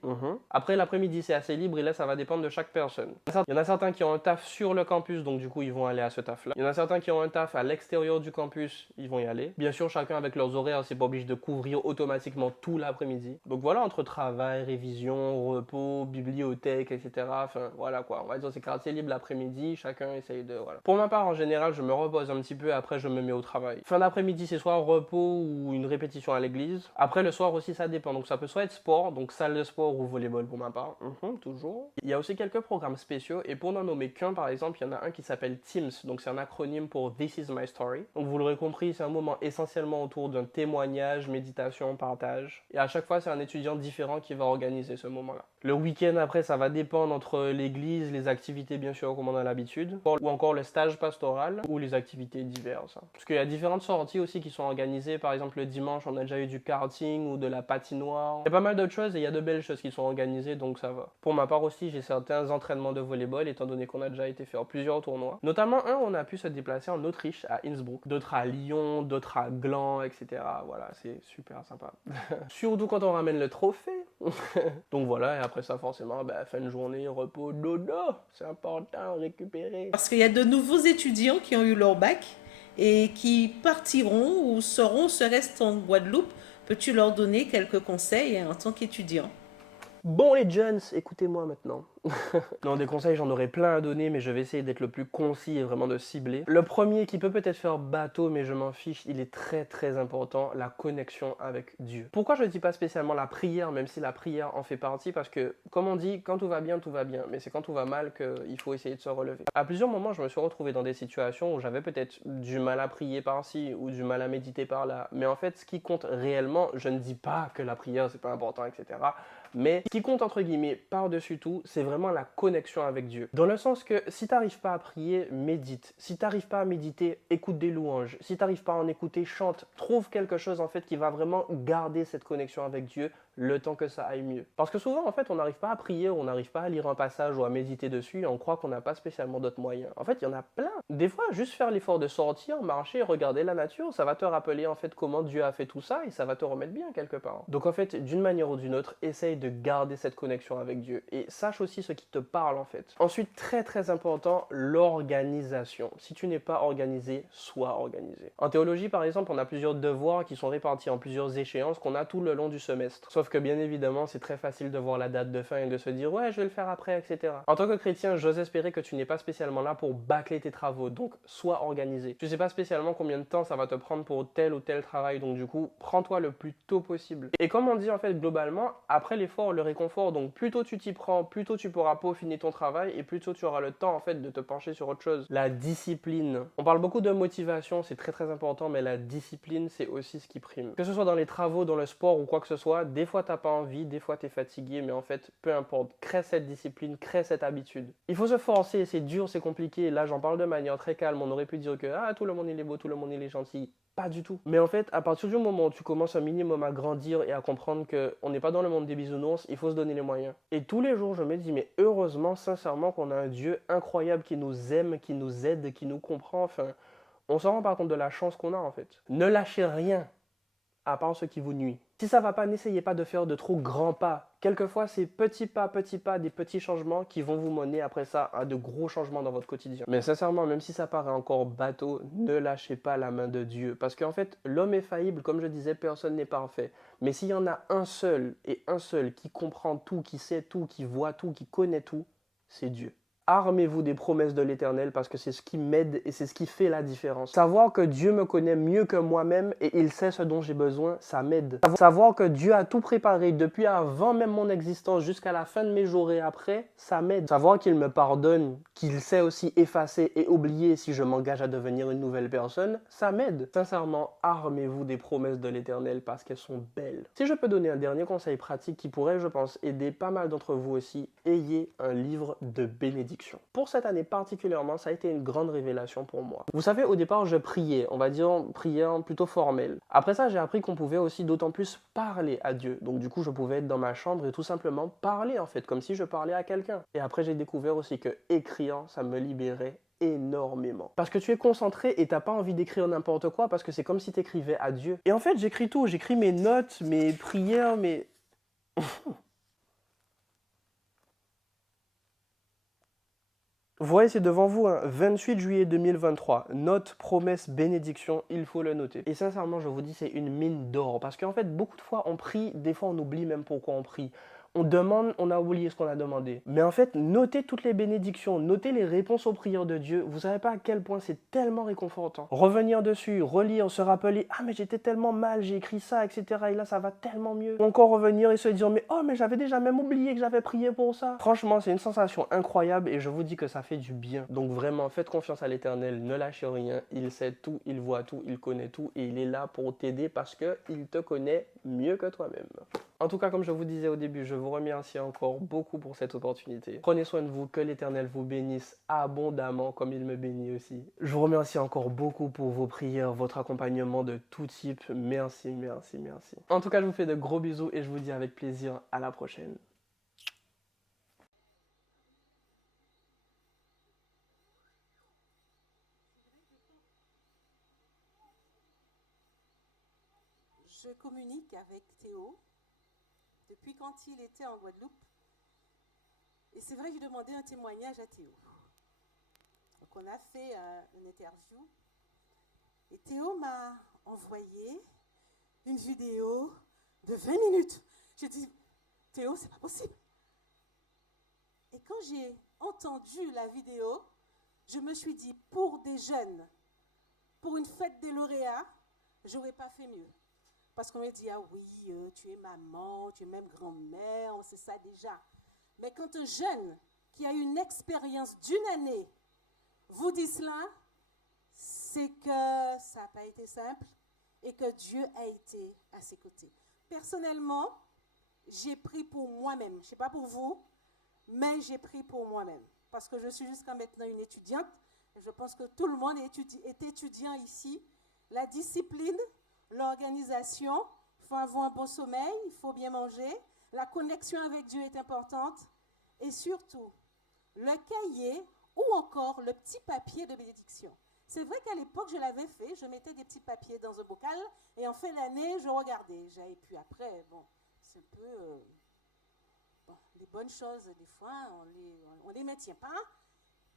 Après, l'après-midi, c'est assez libre et là, ça va dépendre de chaque personne. Il y en a certains qui ont un taf sur le campus, donc du coup, ils vont aller à ce taf-là. Il y en a certains qui ont un taf à l'extérieur du campus, ils vont y aller. Bien sûr, chacun avec leurs horaires, c'est pas obligé de couvrir automatiquement tout l'après-midi. Donc voilà, entre travail, révision, repos, bibliothèque, etc. Enfin, voilà quoi. On va dire c'est quartier libre l'après-midi, chacun essaye de... Voilà. Pour ma part, en général, je me repose un petit peu et après, je me mets au travail. Fin d'après-midi, c'est soit repos ou une répétition à l'église. Après, le soir aussi, ça dépend. Donc ça peut soit être sport, donc salle de sport ou volleyball pour ma part. Toujours. Il y a aussi quelques programmes spéciaux et pour n'en nommer qu'un, par exemple, il y en a un qui s'appelle Teams. Donc c'est un acronyme pour This is my story. Donc vous l'aurez compris, c'est un moment essentiellement autour d'un témoignage, méditation, partage. Et à chaque fois, c'est un étudiant différent qui va organiser ce moment-là. Le week-end, après, ça va dépendre entre l'église, les activités, bien sûr, comme on a l'habitude, ou encore le stage pastoral, ou les activités diverses. Parce qu'il y a différentes sorties aussi qui sont organisées. Par exemple, le dimanche, on a déjà eu du karting ou de la patinoire. Il y a pas mal d'autres choses et il y a de belles choses qui sont organisées, donc ça va. Pour ma part aussi, j'ai certains entraînements de volleyball, étant donné qu'on a déjà été faire plusieurs tournois. Notamment un, on a pu se déplacer en Autriche, à Innsbruck. D'autres à Lyon, d'autres à Gland, etc. Voilà, c'est super sympa. Surtout quand on ramène le trophée. Donc voilà, et après ça, forcément, fin de journée, repos, dodo. C'est important, récupérer. Parce qu'il y a de nouveaux étudiants qui ont eu leur bac et qui partiront ou se restent en Guadeloupe. Peux-tu leur donner quelques conseils en tant qu'étudiant? Bon les jeunes, écoutez-moi maintenant. Non, des conseils, j'en aurais plein à donner, mais je vais essayer d'être le plus concis et vraiment de cibler. Le premier qui peut peut-être faire bateau, mais je m'en fiche, il est très très important, la connexion avec Dieu. Pourquoi je ne dis pas spécialement la prière, même si la prière en fait partie? Parce que, comme on dit, quand tout va bien, mais c'est quand tout va mal qu'il faut essayer de se relever. À plusieurs moments, je me suis retrouvé dans des situations où j'avais peut-être du mal à prier par-ci ou du mal à méditer par-là. Mais en fait, ce qui compte réellement, je ne dis pas que la prière, c'est pas important, etc. Mais ce qui compte entre guillemets par-dessus tout, c'est vraiment la connexion avec Dieu. Dans le sens que si tu n'arrives pas à prier, médite. Si tu n'arrives pas à méditer, écoute des louanges. Si tu n'arrives pas à en écouter, chante. Trouve quelque chose en fait qui va vraiment garder cette connexion avec Dieu le temps que ça aille mieux. Parce que souvent en fait on n'arrive pas à prier, on n'arrive pas à lire un passage ou à méditer dessus et on croit qu'on n'a pas spécialement d'autres moyens. En fait il y en a plein. Des fois juste faire l'effort de sortir, marcher, regarder la nature, ça va te rappeler en fait comment Dieu a fait tout ça et ça va te remettre bien quelque part. Donc en fait d'une manière ou d'une autre, essaye de garder cette connexion avec Dieu et sache aussi ce qui te parle en fait. Ensuite très très important, l'organisation. Si tu n'es pas organisé, sois organisé. En théologie par exemple on a plusieurs devoirs qui sont répartis en plusieurs échéances qu'on a tout le long du semestre. Sauf que bien évidemment, c'est très facile de voir la date de fin et de se dire « ouais, je vais le faire après, etc. » En tant que chrétien, j'ose espérer que tu n'es pas spécialement là pour bâcler tes travaux, donc sois organisé. Tu sais pas spécialement combien de temps ça va te prendre pour tel ou tel travail, donc du coup, prends-toi le plus tôt possible. Et comme on dit en fait globalement, après l'effort, le réconfort, donc plus tôt tu t'y prends, plus tôt tu pourras peaufiner ton travail et plus tôt tu auras le temps en fait de te pencher sur autre chose. La discipline. On parle beaucoup de motivation, c'est très très important, mais la discipline, c'est aussi ce qui prime. Que ce soit dans les travaux, dans le sport ou quoi que ce soit, des fois t'as pas envie, des fois t'es fatigué, mais en fait, peu importe, crée cette discipline, crée cette habitude. Il faut se forcer, c'est dur, c'est compliqué, là j'en parle de manière très calme, on aurait pu dire que tout le monde il est beau, tout le monde il est gentil. Pas du tout. Mais en fait, à partir du moment où tu commences un minimum à grandir et à comprendre qu'on n'est pas dans le monde des bisounours, il faut se donner les moyens. Et tous les jours, je me dis, mais heureusement, sincèrement, qu'on a un Dieu incroyable qui nous aime, qui nous aide, qui nous comprend. Enfin, on s'en rend pas compte de la chance qu'on a en fait. Ne lâchez rien, à part ce qui vous nuit. Si ça va pas, n'essayez pas de faire de trop grands pas. Quelquefois, c'est petits pas, des petits changements qui vont vous mener après ça à de gros changements dans votre quotidien. Mais sincèrement, même si ça paraît encore bateau, ne lâchez pas la main de Dieu. Parce qu'en fait, l'homme est faillible, comme je disais, personne n'est parfait. Mais s'il y en a un seul qui comprend tout, qui sait tout, qui voit tout, qui connaît tout, c'est Dieu. Armez-vous des promesses de l'Éternel parce que c'est ce qui m'aide et c'est ce qui fait la différence. Savoir que Dieu me connaît mieux que moi-même et il sait ce dont j'ai besoin, ça m'aide. Savoir que Dieu a tout préparé depuis avant même mon existence jusqu'à la fin de mes jours et après, ça m'aide. Savoir qu'il me pardonne, qu'il sait aussi effacer et oublier si je m'engage à devenir une nouvelle personne, ça m'aide. Sincèrement, armez-vous des promesses de l'Éternel parce qu'elles sont belles. Si je peux donner un dernier conseil pratique qui pourrait, je pense, aider pas mal d'entre vous aussi, ayez un livre de bénédiction. Pour cette année particulièrement, ça a été une grande révélation pour moi. Vous savez, au départ, je priais, on va dire prière plutôt formelle. Après ça, j'ai appris qu'on pouvait aussi d'autant plus parler à Dieu. Donc du coup, je pouvais être dans ma chambre et tout simplement parler en fait, comme si je parlais à quelqu'un. Et après, j'ai découvert aussi que écrire, ça me libérait énormément. Parce que tu es concentré et t'as pas envie d'écrire n'importe quoi parce que c'est comme si tu écrivais à Dieu. Et en fait, j'écris tout. J'écris mes notes, mes prières, mes... Vous voyez, c'est devant vous, hein, 28 juillet 2023, note, promesse, bénédiction, il faut le noter. Et sincèrement, je vous dis, c'est une mine d'or. Parce qu'en fait, beaucoup de fois, on prie, des fois, on oublie même pourquoi on prie. On demande, on a oublié ce qu'on a demandé. Mais en fait, notez toutes les bénédictions, notez les réponses aux prières de Dieu. Vous savez pas à quel point c'est tellement réconfortant. Revenir dessus, relire, se rappeler, ah mais j'étais tellement mal, j'ai écrit ça, etc. Et là, ça va tellement mieux. Ou encore revenir et se dire, mais oh, mais j'avais déjà même oublié que j'avais prié pour ça. Franchement, c'est une sensation incroyable et je vous dis que ça fait du bien. Donc vraiment, faites confiance à l'Éternel, ne lâchez rien. Il sait tout, il voit tout, il connaît tout et il est là pour t'aider parce qu'il te connaît mieux que toi-même. En tout cas, comme je vous disais au début, je vous remercie encore beaucoup pour cette opportunité. Prenez soin de vous, que l'Éternel vous bénisse abondamment comme il me bénit aussi. Je vous remercie encore beaucoup pour vos prières, votre accompagnement de tout type. Merci, merci, merci. En tout cas, je vous fais de gros bisous et je vous dis avec plaisir à la prochaine. Je communique avec Théo depuis quand il était en Guadeloupe. Et c'est vrai que j'ai demandé un témoignage à Théo. Donc on a fait une interview. Et Théo m'a envoyé une vidéo de 20 minutes. J'ai dit, Théo, c'est pas possible. Et quand j'ai entendu la vidéo, je me suis dit, pour des jeunes, pour une fête des lauréats, j'aurais pas fait mieux. Parce qu'on me dit, ah oui, tu es maman, tu es même grand-mère, on sait ça déjà. Mais quand un jeune qui a eu une expérience d'une année vous dit cela, c'est que ça n'a pas été simple et que Dieu a été à ses côtés. Personnellement, j'ai pris pour moi-même. Je ne sais pas pour vous, mais j'ai pris pour moi-même. Parce que je suis jusqu'à maintenant une étudiante. Et je pense que tout le monde est étudiant ici. La discipline, l'organisation, il faut avoir un bon sommeil, il faut bien manger. La connexion avec Dieu est importante. Et surtout, le cahier ou encore le petit papier de bénédiction. C'est vrai qu'à l'époque, je l'avais fait. Je mettais des petits papiers dans un bocal et en fin d'année, je regardais. Et puis après, bon, c'est un peu... bon, les bonnes choses, des fois, on les maintient pas.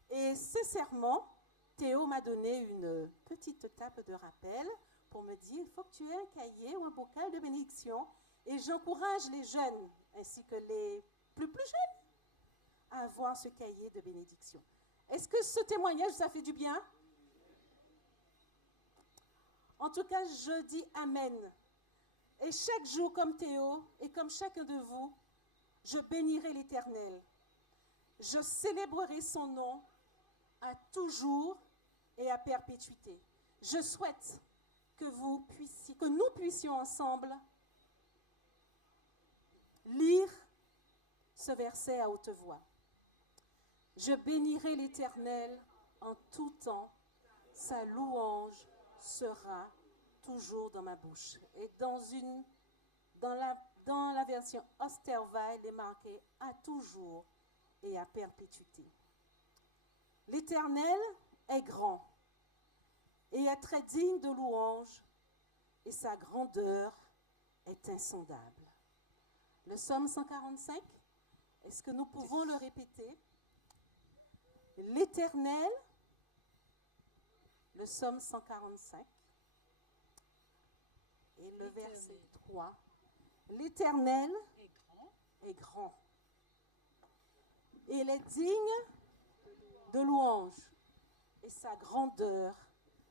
Et sincèrement, Théo m'a donné une petite tape de rappel pour me dire, il faut que tu aies un cahier ou un bocal de bénédiction. Et j'encourage les jeunes, ainsi que les plus jeunes, à avoir ce cahier de bénédiction. Est-ce que ce témoignage, ça fait du bien? En tout cas, je dis Amen. Et chaque jour, comme Théo, et comme chacun de vous, je bénirai l'Éternel. Je célébrerai son nom à toujours et à perpétuité. Je souhaite que nous puissions ensemble lire ce verset à haute voix. Je bénirai l'Éternel en tout temps, sa louange sera toujours dans ma bouche. Et dans la version Osterweil, il est marqué à toujours et à perpétuité. L'Éternel est grand et est très digne de louange, et sa grandeur est insondable. Le psaume 145, est-ce que nous pouvons le répéter? L'Éternel, le psaume 145, et le verset 3. L'Éternel est grand. Et il est digne de louange, et sa grandeur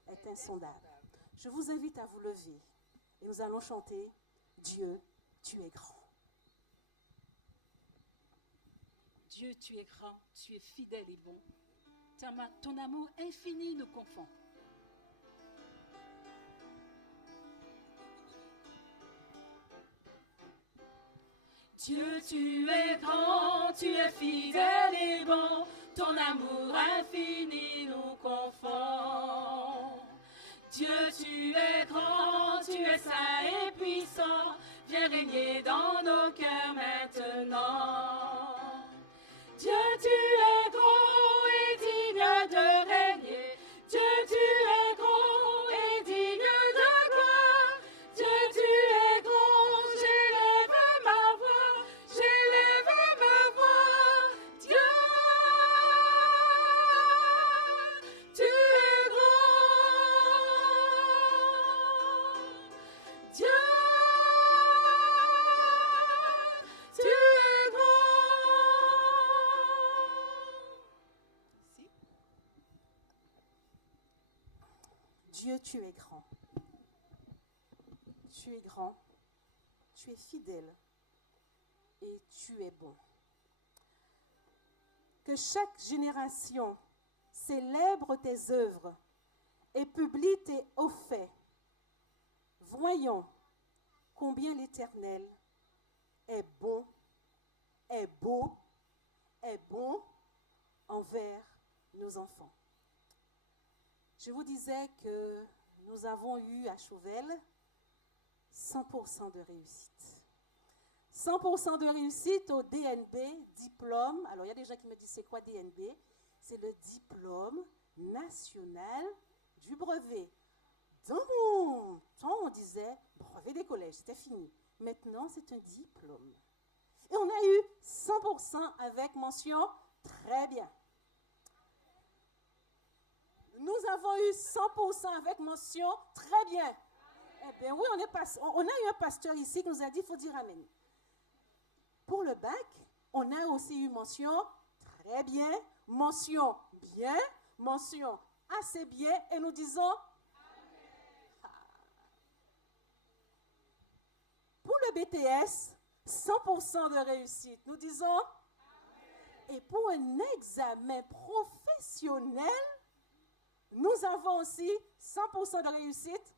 est insondable. Je vous invite à vous lever, et nous allons chanter « Dieu, tu es grand ». Dieu, tu es grand, tu es fidèle et bon. Ton amour infini nous confond. Dieu, tu es grand, tu es fidèle et bon. Ton amour infini nous confond. Dieu, tu es grand, tu es saint et puissant. Viens régner dans nos cœurs maintenant. Dieu, tu es grand et digne de régner. Dieu, tu es grand. Tu es grand, tu es fidèle et tu es bon. Que chaque génération célèbre tes œuvres et publie tes hauts faits. Voyons combien l'Éternel est bon, est beau, est bon envers nos enfants. Je vous disais que nous avons eu à Chauvel 100% de réussite. 100% de réussite au DNB, diplôme. Alors, il y a des gens qui me disent, c'est quoi DNB? C'est le diplôme national du brevet. Dans mon temps, on disait brevet des collèges, c'était fini. Maintenant, c'est un diplôme. Et on a eu 100% avec mention très bien. Nous avons eu 100% avec mention très bien. Eh bien oui, on a eu un pasteur ici qui nous a dit, il faut dire amen. Pour le bac, on a aussi eu mention très bien, mention bien, mention assez bien, et nous disons amen. Pour le BTS, 100% de réussite, nous disons amen. Et pour un examen professionnel, nous avons aussi 100% de réussite.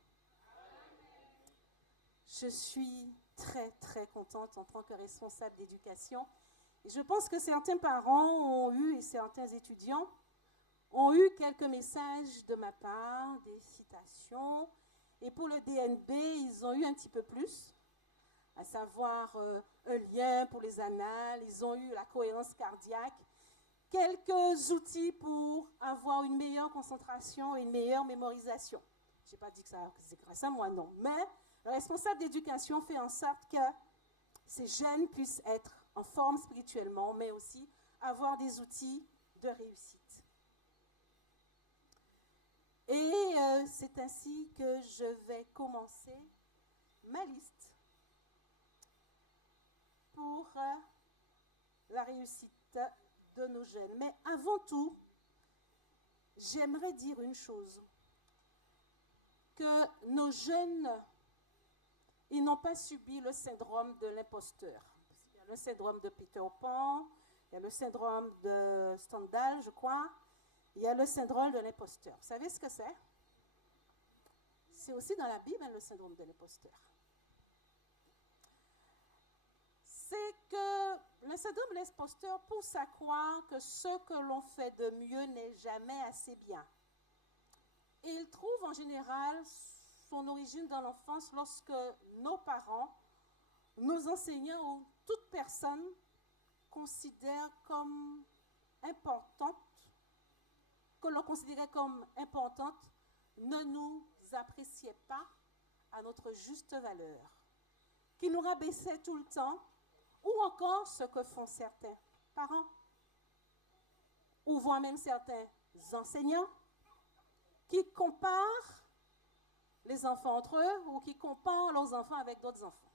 Je suis très, très contente en tant que responsable d'éducation. Et je pense que certains parents ont eu, et certains étudiants, ont eu quelques messages de ma part, des citations. Et pour le DNB, ils ont eu un petit peu plus, à savoir un lien pour les annales, ils ont eu la cohérence cardiaque, quelques outils pour avoir une meilleure concentration et une meilleure mémorisation. Je n'ai pas dit que c'est grâce à moi, non. Mais le responsable d'éducation fait en sorte que ces jeunes puissent être en forme spirituellement, mais aussi avoir des outils de réussite. Et c'est ainsi que je vais commencer ma liste pour la réussite de nos jeunes. Mais avant tout, j'aimerais dire une chose, que nos jeunes, ils n'ont pas subi le syndrome de l'imposteur. Il y a le syndrome de Peter Pan, il y a le syndrome de Stendhal, je crois, il y a le syndrome de l'imposteur. Vous savez ce que c'est? C'est aussi dans la Bible, le syndrome de l'imposteur. C'est que le syndrome de l'imposteur pousse à croire que ce que l'on fait de mieux n'est jamais assez bien. Et il trouve en général son origine dans l'enfance lorsque nos parents, nos enseignants ou toute personne considère comme importante, que l'on considérait comme importante, ne nous appréciait pas à notre juste valeur, qui nous rabaissait tout le temps, ou encore ce que font certains parents, ou voire même certains enseignants, qui comparent les enfants entre eux ou qui comparent leurs enfants avec d'autres enfants.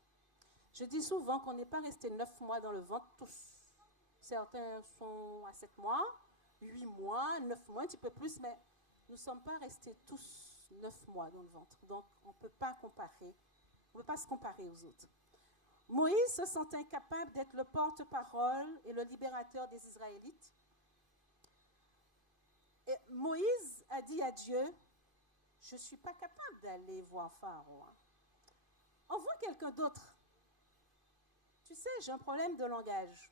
Je dis souvent qu'on n'est pas resté 9 mois dans le ventre tous. Certains sont à 7 mois, 8 mois, 9 mois, un petit peu plus, mais nous ne sommes pas restés tous 9 mois dans le ventre. Donc, on ne peut pas comparer, on ne peut pas se comparer aux autres. Moïse se sentait incapable d'être le porte-parole et le libérateur des Israélites. Et Moïse a dit à Dieu, je ne suis pas capable d'aller voir Pharaon. Envoie quelqu'un d'autre. Tu sais, j'ai un problème de langage.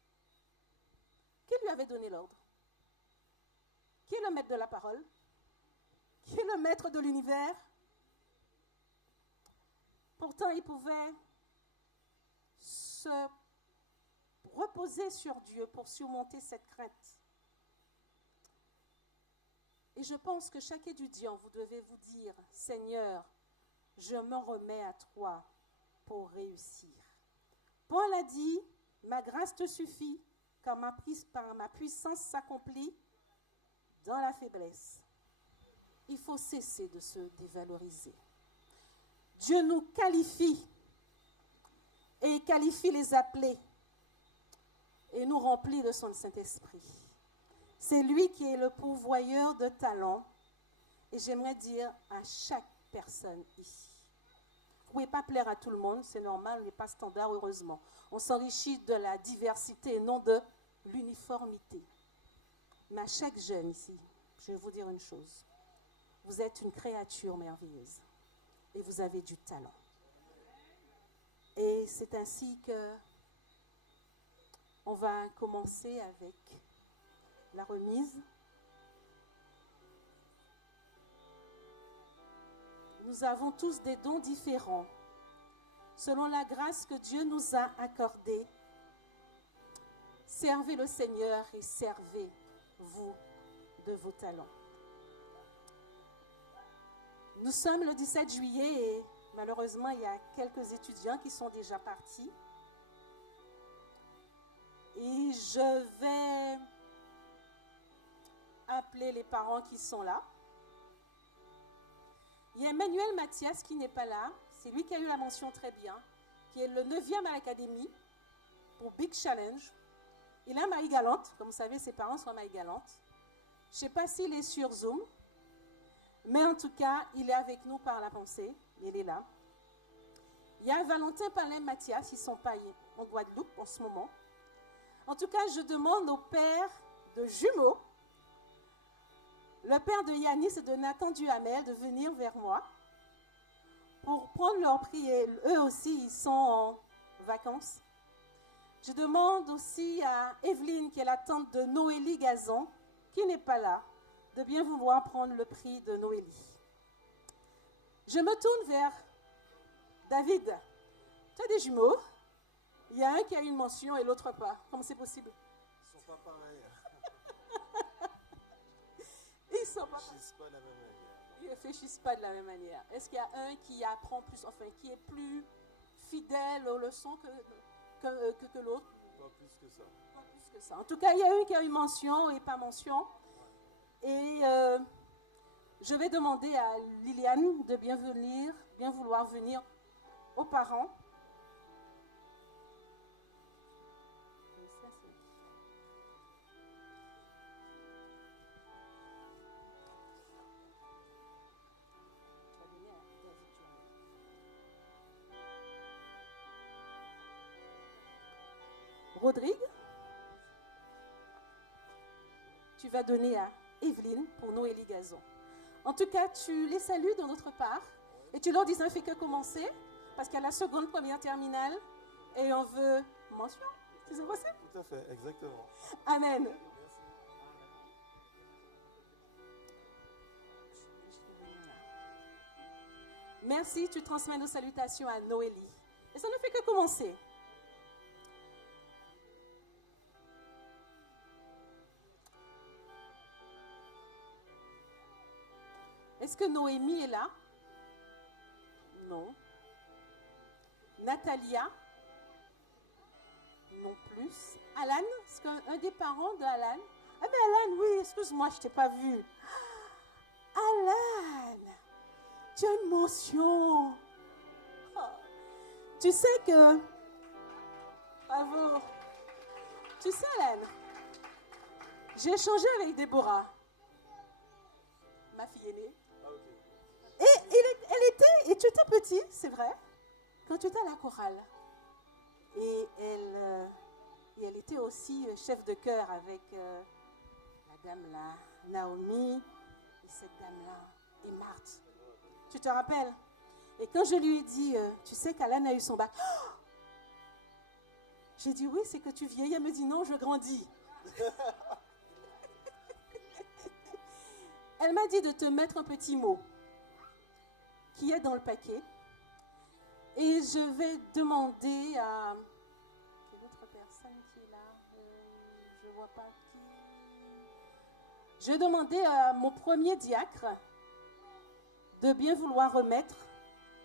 Qui lui avait donné l'ordre? Qui est le maître de la parole? Qui est le maître de l'univers? Pourtant, il pouvait se reposer sur Dieu pour surmonter cette crainte. Et je pense que chaque étudiant, vous devez vous dire, Seigneur, je m'en remets à toi pour réussir. Paul a dit, ma grâce te suffit, car ma puissance s'accomplit dans la faiblesse. Il faut cesser de se dévaloriser. Dieu nous qualifie et qualifie les appelés et nous remplit de son Saint-Esprit. C'est lui qui est le pourvoyeur de talents. Et j'aimerais dire à chaque personnes ici. Vous ne pouvez pas plaire à tout le monde, c'est normal, on n'est pas standard, heureusement. On s'enrichit de la diversité et non de l'uniformité. Mais à chaque jeune ici, je vais vous dire une chose. Vous êtes une créature merveilleuse et vous avez du talent. Et c'est ainsi que on va commencer avec la remise. Nous avons tous des dons différents, selon la grâce que Dieu nous a accordée. Servez le Seigneur et servez-vous de vos talents. Nous sommes le 17 juillet et malheureusement, il y a quelques étudiants qui sont déjà partis. Et je vais appeler les parents qui sont là. Il y a Emmanuel Mathias qui n'est pas là. C'est lui qui a eu la mention très bien, qui est le 9e à l'académie pour Big Challenge. Il a Marie Galante. Comme vous savez, ses parents sont à Marie Galante. Je ne sais pas s'il est sur Zoom, mais en tout cas, il est avec nous par la pensée. Il est là. Il y a Valentin Palin Mathias. Ils sont pas en Guadeloupe en ce moment. En tout cas, je demande au père de jumeaux, le père de Yanis et de Nathan Duhamel, de venir vers moi pour prendre leur prix. Et eux aussi, ils sont en vacances. Je demande aussi à Evelyne, qui est la tante de Noélie Gazon, qui n'est pas là, de bien vouloir prendre le prix de Noélie. Je me tourne vers David. Tu as des jumeaux? Il y a un qui a une mention et l'autre pas. Comment c'est possible? Ils ne sont pas pareils. Ils sont pas réfléchissent pas de la même manière. Ils ne réfléchissent pas de la même manière. Est-ce qu'il y a un qui apprend plus, enfin, qui est plus fidèle aux leçons que l'autre? Pas plus que ça. Pas plus que ça. En tout cas, il y a un qui a une mention et pas mention. Et je vais demander à Liliane de bien vouloir venir aux parents. Rodrigue, tu vas donner à Evelyne pour Noélie Gazon. En tout cas, tu les salues de notre part et tu leur dis ça ne fait que commencer parce qu'à la seconde, première, terminale et on veut mention. C'est possible? Tout à fait, exactement. Amen. Merci, tu transmets nos salutations à Noélie. Et ça ne fait que commencer. Est-ce que Noémie est là? Non. Natalia? Non plus. Alan? Est-ce qu'un des parents de Alan? Ah mais Alan, oui, excuse-moi, je ne t'ai pas vu. Alan! Tu as une mention. Oh. Tu sais que... Bravo. Tu sais, Alan, j'ai échangé avec Déborah, ma fille aînée. Et et tu étais petit, c'est vrai, quand tu étais à la chorale. Et elle était aussi chef de chœur avec la dame là, Naomi, et cette dame-là, et Marthe. Tu te rappelles? Et quand je lui ai dit, tu sais qu'Alan a eu son bac, oh, j'ai dit oui, c'est que tu vieillis. Elle me dit non, je grandis. Elle m'a dit de te mettre un petit mot qui est dans le paquet. Et je vais demander à... Quelle autre personne qui est là? Je ne vois pas qui. Je vais demander à mon premier diacre de bien vouloir remettre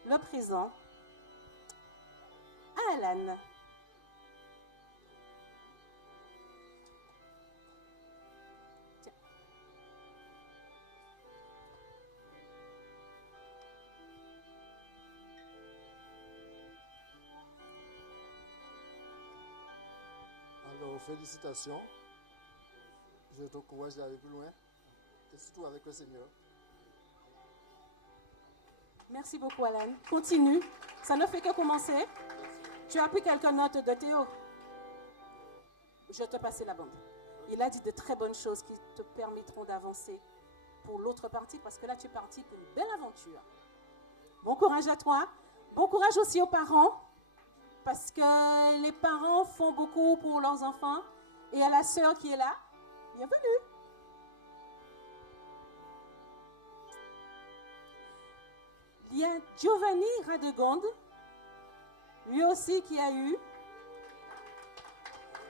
le présent à Alan. Tiens. Alors, félicitations. Je t'encourage d'aller plus loin et surtout avec le Seigneur. Merci beaucoup, Alan. Continue. Ça ne fait que commencer. Tu as pris quelques notes de Théo. Je te passe la bande. Il a dit de très bonnes choses qui te permettront d'avancer pour l'autre partie, parce que là, tu es parti pour une belle aventure. Bon courage à toi. Bon courage aussi aux parents, parce que les parents font beaucoup pour leurs enfants. Et à la sœur qui est là, bienvenue. Il y a Giovanni Radegonde, lui aussi qui a eu.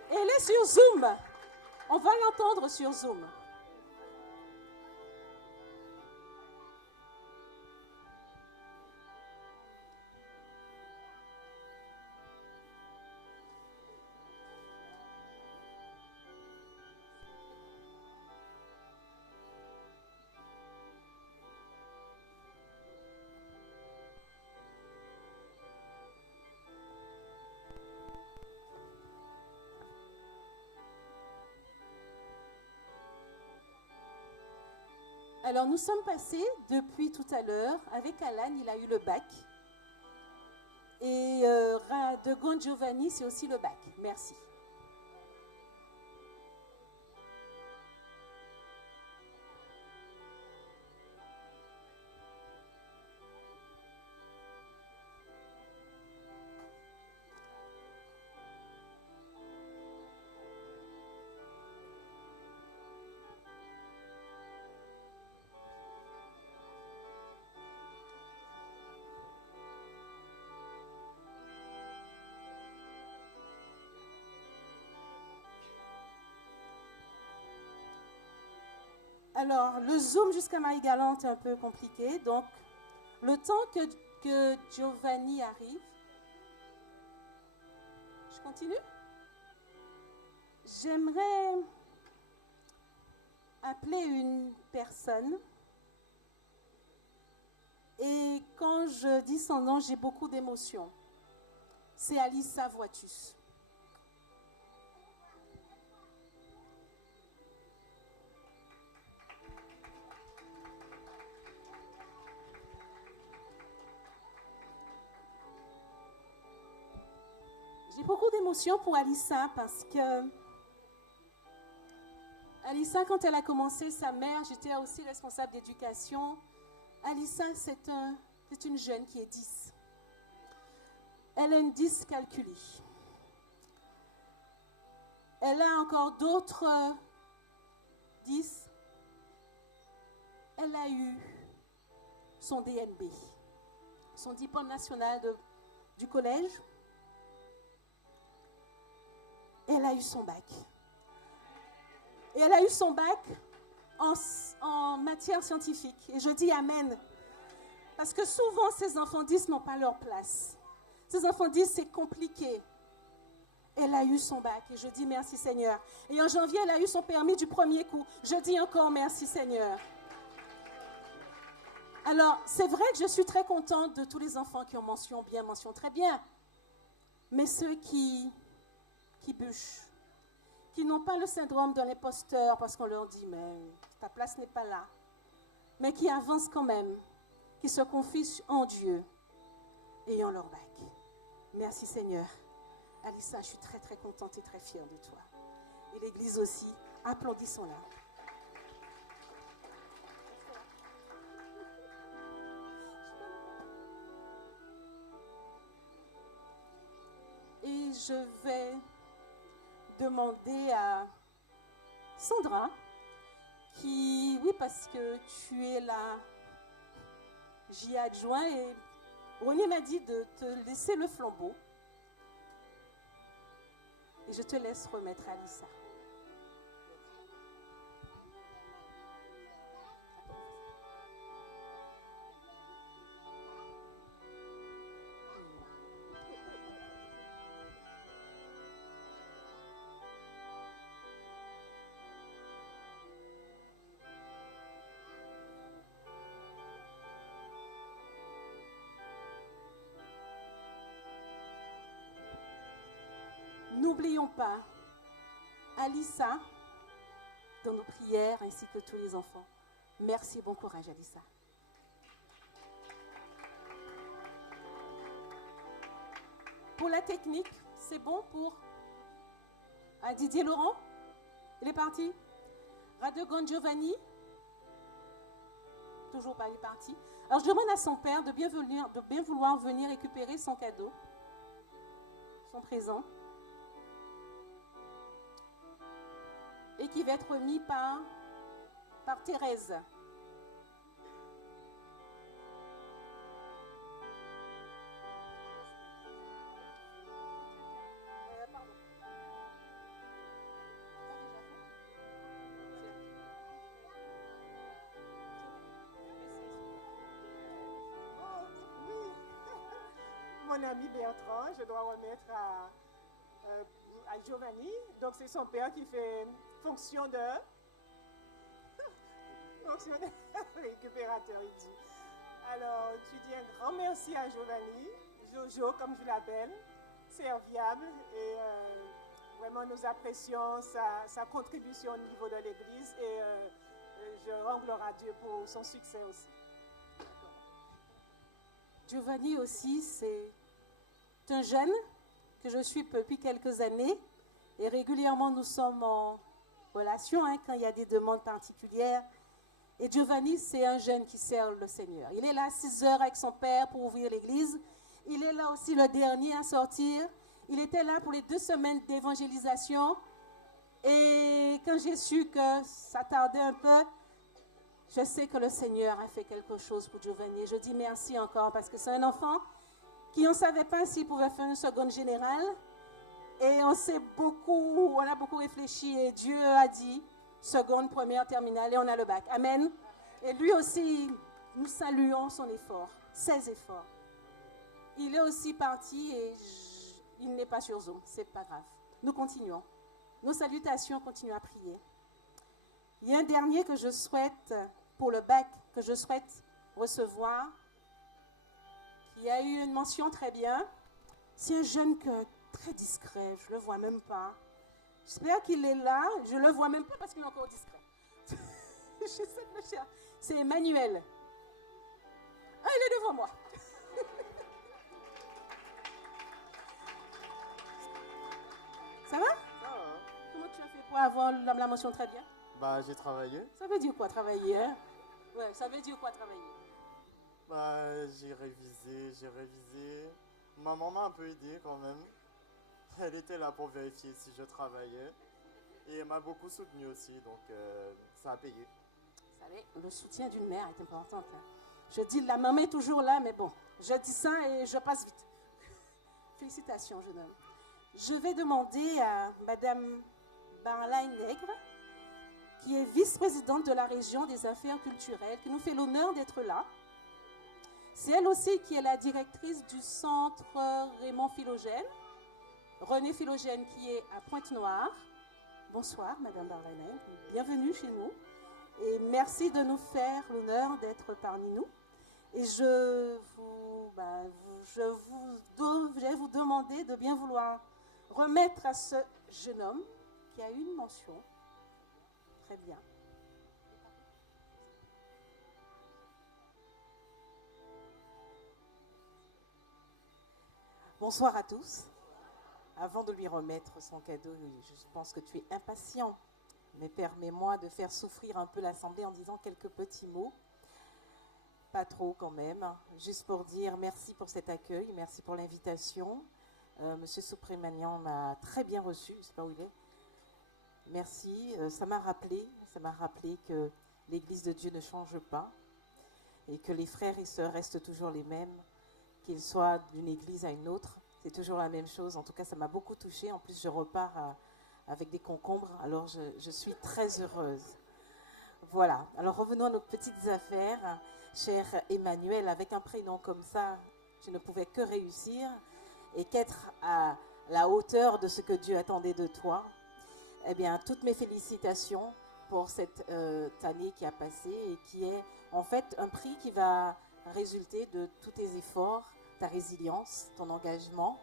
Et elle est sur Zoom. On va l'entendre sur Zoom. Alors, nous sommes passés depuis tout à l'heure. Avec Alan, il a eu le bac. Et Radegonde Giovanni, c'est aussi le bac. Merci. Alors, le zoom jusqu'à Marie-Galante est un peu compliqué. Donc, le temps que Giovanni arrive, je continue. J'aimerais appeler une personne. Et quand je dis son nom, j'ai beaucoup d'émotions. C'est Alissa Voitus. J'ai beaucoup d'émotions pour Alissa parce que Alissa, quand elle a commencé sa mère, j'étais aussi responsable d'éducation. Alissa, c'est une jeune qui est 10. Elle a une dyscalculie. Elle a encore d'autres 10. Elle a eu son DNB, son diplôme national du collège. Et elle a eu son bac. Et elle a eu son bac en matière scientifique. Et je dis Amen. Parce que souvent, ces enfants 10 n'ont pas leur place. Ces enfants 10, c'est compliqué. Elle a eu son bac. Et je dis merci Seigneur. Et en janvier, elle a eu son permis du premier coup. Je dis encore merci Seigneur. Alors, c'est vrai que je suis très contente de tous les enfants qui ont mention bien, mention très bien. Mais ceux qui bûchent, qui n'ont pas le syndrome de l'imposteur parce qu'on leur dit « mais ta place n'est pas là », mais qui avancent quand même, qui se confient en Dieu, ayant leur bac. Merci Seigneur. Alissa, je suis très très contente et très fière de toi. Et l'Église aussi, applaudissons-la. Et je vais demander à Sandra, oui, parce que tu es là, j'y ai adjoint et René m'a dit de te laisser le flambeau. Et je te laisse remettre Alissa. N'oublions pas Alissa dans nos prières ainsi que tous les enfants. Merci et bon courage Alissa. Pour la technique, c'est bon pour Didier Laurent? Il est parti? Radegon Giovanni? Toujours pas, il est parti. Alors je demande à son père de bien vouloir venir récupérer son cadeau, son présent, et qui va être remis par Thérèse. Mon ami Bertrand, je dois remettre à Giovanni. Donc, c'est son père qui fait fonction de récupérateur ici. Alors, tu dis un grand merci à Giovanni, Jojo, comme je l'appelle, serviable. Et vraiment, nous apprécions sa contribution au niveau de l'Église. Et je rends gloire à Dieu pour son succès aussi. Giovanni aussi, c'est un jeune que je suis depuis quelques années et régulièrement nous sommes en relation quand il y a des demandes particulières. Et Giovanni, c'est un jeune qui sert le Seigneur. Il est là à 6 heures avec son père pour ouvrir l'église. Il est là aussi le dernier à sortir. Il était là pour les 2 semaines d'évangélisation. Et quand j'ai su que ça tardait un peu, je sais que le Seigneur a fait quelque chose pour Giovanni. Je dis merci encore parce que c'est un enfant qui ne savait pas s'il pouvait faire une seconde générale. Et on a beaucoup réfléchi et Dieu a dit seconde, première, terminale et on a le bac. Amen. Et lui aussi, nous saluons son effort, ses efforts. Il est aussi parti et il n'est pas sur Zoom. C'est pas grave. Nous continuons. Nos salutations, continuent à prier. Il y a un dernier que je souhaite, pour le bac, que je souhaite recevoir, qui a eu une mention très bien. C'est un jeune très discret, je ne le vois même pas. J'espère qu'il est là, je ne le vois même pas parce qu'il est encore discret. J'essaie de le chercher. C'est Emmanuel. Ah, il est devant moi. Ça va? Ça va. Comment tu as fait pour avoir la mention très bien? Bah, j'ai travaillé. Ça veut dire quoi travailler, hein? Ouais, ça veut dire quoi travailler? Bah, j'ai révisé. Ma maman m'a un peu aidé quand même. Elle était là pour vérifier si je travaillais. Et elle m'a beaucoup soutenu aussi, donc ça a payé. Vous savez, le soutien d'une mère est important. Hein. Je dis, la maman est toujours là, mais bon, je dis ça et je passe vite. Félicitations, jeune homme. Je vais demander à Madame Barlaï Nègre, qui est vice-présidente de la région des affaires culturelles, qui nous fait l'honneur d'être là. C'est elle aussi qui est la directrice du centre Raymond Philogène, René Philogène, qui est à Pointe-Noire. Bonsoir, Madame Barlaï Nègre, bienvenue chez nous. Et merci de nous faire l'honneur d'être parmi nous. Et je vais vous demander de bien vouloir remettre à ce jeune homme qui a eu une mention. Très bien. Bonsoir à tous. Avant de lui remettre son cadeau, je pense que tu es impatient. Mais permets-moi de faire souffrir un peu l'Assemblée en disant quelques petits mots. Pas trop quand même. Juste pour dire merci pour cet accueil, merci pour l'invitation. Monsieur Souprémanian m'a très bien reçu, je ne sais pas où il est. Merci. Ça m'a rappelé que l'Église de Dieu ne change pas et que les frères et sœurs restent toujours les mêmes, qu'ils soient d'une église à une autre. C'est toujours la même chose. En tout cas, ça m'a beaucoup touchée. En plus, je repars avec des concombres. Alors, je suis très heureuse. Voilà. Alors, revenons à nos petites affaires. Cher Emmanuel, avec un prénom comme ça, je ne pouvais que réussir et qu'être à la hauteur de ce que Dieu attendait de toi. Eh bien, toutes mes félicitations pour cette année qui a passé et qui est en fait un prix qui va résulter de tous tes efforts, ta résilience, ton engagement.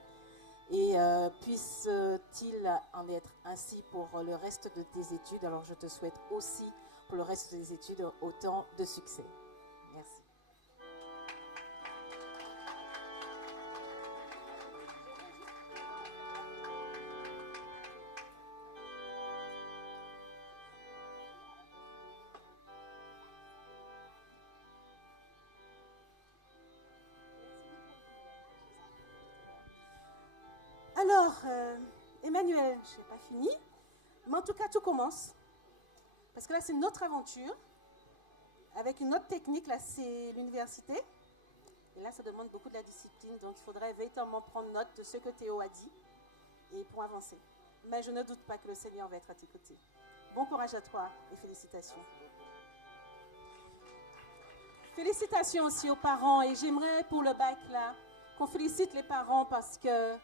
Et puisse-t-il en être ainsi pour le reste de tes études. Alors je te souhaite aussi pour le reste des études autant de succès. Merci. Alors, Emmanuel, je n'ai pas fini, mais en tout cas, tout commence. Parce que là, c'est notre aventure, avec une autre technique, là, c'est l'université. Et là, ça demande beaucoup de la discipline, donc il faudrait véritablement prendre note de ce que Théo a dit et pour avancer. Mais je ne doute pas que le Seigneur va être à tes côtés. Bon courage à toi et félicitations. Félicitations aussi aux parents, et j'aimerais pour le bac, là, qu'on félicite les parents parce que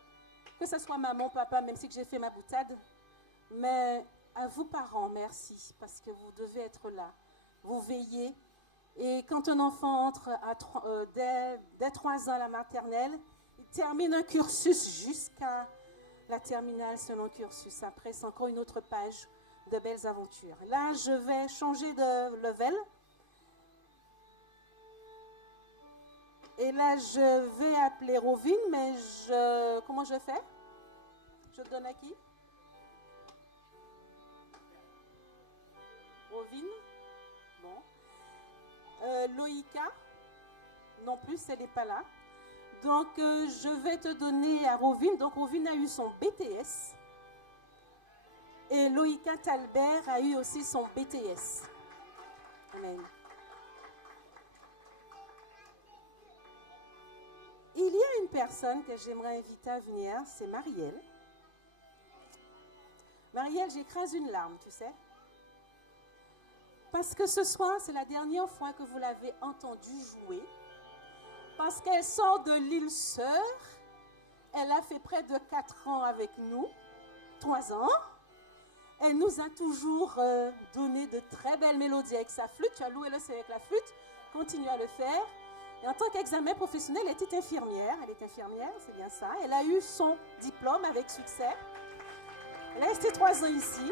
ce soit maman, papa, même si j'ai fait ma boutade, mais à vous parents, merci, parce que vous devez être là, vous veillez. Et quand un enfant entre dès 3 ans à la maternelle, il termine un cursus jusqu'à la terminale selon cursus. Après, c'est encore une autre page de belles aventures. Là, je vais changer de level. Et là, je vais appeler Rovine, mais comment je fais? Je donne à qui? Rovine? Bon. Loïka? Non plus, elle n'est pas là. Donc, je vais te donner à Rovine. Donc, Rovine a eu son BTS. Et Loïka Talbert a eu aussi son BTS. Amen. Il y a une personne que j'aimerais inviter à venir, c'est Marielle. Marielle, j'écrase une larme, tu sais. Parce que ce soir, c'est la dernière fois que vous l'avez entendue jouer. Parce qu'elle sort de l'île Sœur. Elle a fait près de 4 ans avec nous, 3 ans. Elle nous a toujours donné de très belles mélodies avec sa flûte. Tu as loué le ciel avec la flûte. Continue à le faire. Et en tant qu'examen professionnel, elle était infirmière. Elle est infirmière, c'est bien ça. Elle a eu son diplôme avec succès. Elle est restée 3 ans ici.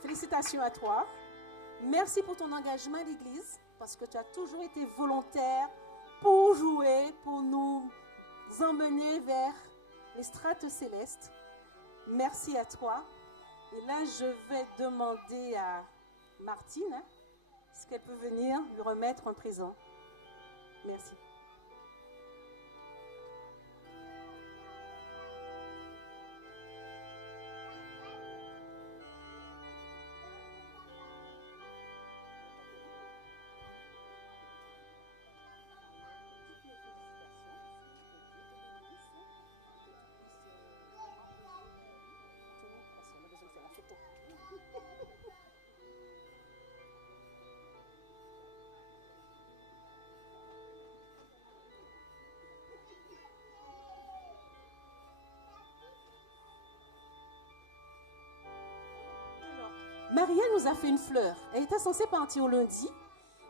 Félicitations à toi. Merci pour ton engagement à l'Église, parce que tu as toujours été volontaire pour jouer, pour nous emmener vers les strates célestes. Merci à toi. Et là, je vais demander à Martine, est-ce qu'elle peut venir lui remettre un présent? Merci. Marielle nous a fait une fleur. Elle était censée partir au lundi.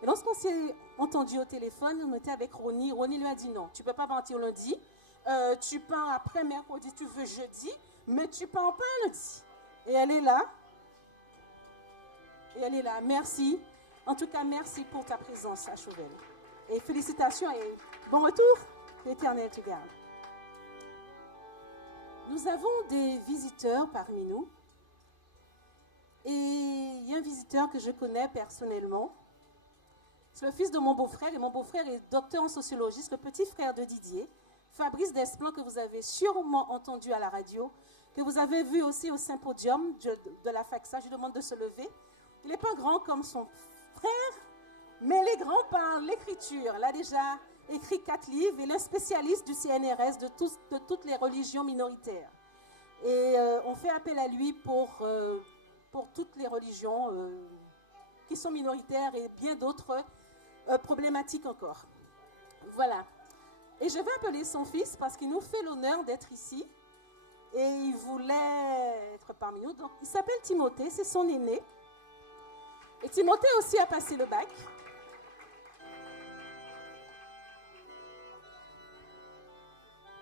Et lorsqu'on s'est entendu au téléphone, on était avec Ronnie. Ronnie lui a dit non, tu ne peux pas partir lundi. Tu pars après mercredi, tu veux jeudi, mais tu ne pars pas lundi. Et elle est là. Et elle est là. Merci. En tout cas, merci pour ta présence à Chauvel. Et félicitations et bon retour. L'Éternel te garde. Nous avons des visiteurs parmi nous. Et il y a un visiteur que je connais personnellement. C'est le fils de mon beau-frère. Et mon beau-frère est docteur en sociologie, le petit frère de Didier, Fabrice Desplan, que vous avez sûrement entendu à la radio, que vous avez vu aussi au symposium de la FACSA. Je lui demande de se lever. Il n'est pas grand comme son frère, mais il est grand par l'écriture. Il a déjà écrit 4 livres. Il est un spécialiste du CNRS, de toutes les religions minoritaires. Et on fait appel à lui pour toutes les religions qui sont minoritaires et bien d'autres problématiques encore. Voilà. Et je vais appeler son fils parce qu'il nous fait l'honneur d'être ici. Et il voulait être parmi nous. Donc, il s'appelle Timothée, c'est son aîné. Et Timothée aussi a passé le bac.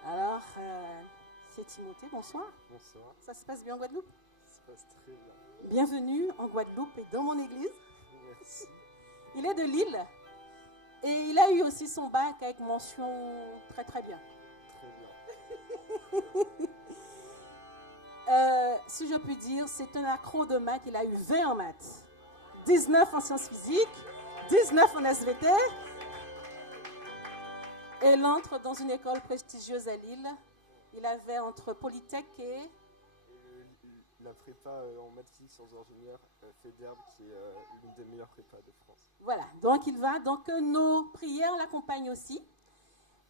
Alors, c'est Timothée, bonsoir. Bonsoir. Ça se passe bien en Guadeloupe? Ça se passe très bien. Bienvenue en Guadeloupe et dans mon église. Merci. Il est de Lille et il a eu aussi son bac avec mention très très bien. Très bien. Si je puis dire, c'est un accro de maths. Il a eu 20 en maths, 19 en sciences physiques, 19 en SVT. Et il entre dans une école prestigieuse à Lille. Il avait entre Polytech et... La prépa en maths physique sans ingénieur, FEDERB, qui est l'une des meilleures prépas de France. Voilà, donc il va. Donc nos prières l'accompagnent aussi.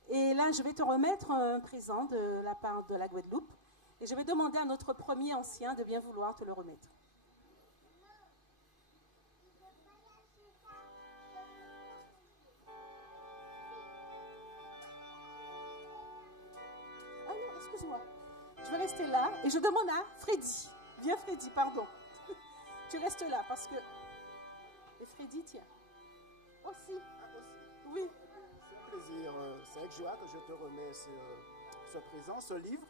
Et là, je vais te remettre un présent de la part de la Guadeloupe. Et je vais demander à notre premier ancien de bien vouloir te le remettre. Ah non, excuse-moi. Je vais rester là et je demande à Freddy. Viens Freddy, pardon. Tu restes là parce que... Et Freddy, tiens. Aussi. Oui. C'est un plaisir, c'est avec joie que je te remets ce présent, ce livre.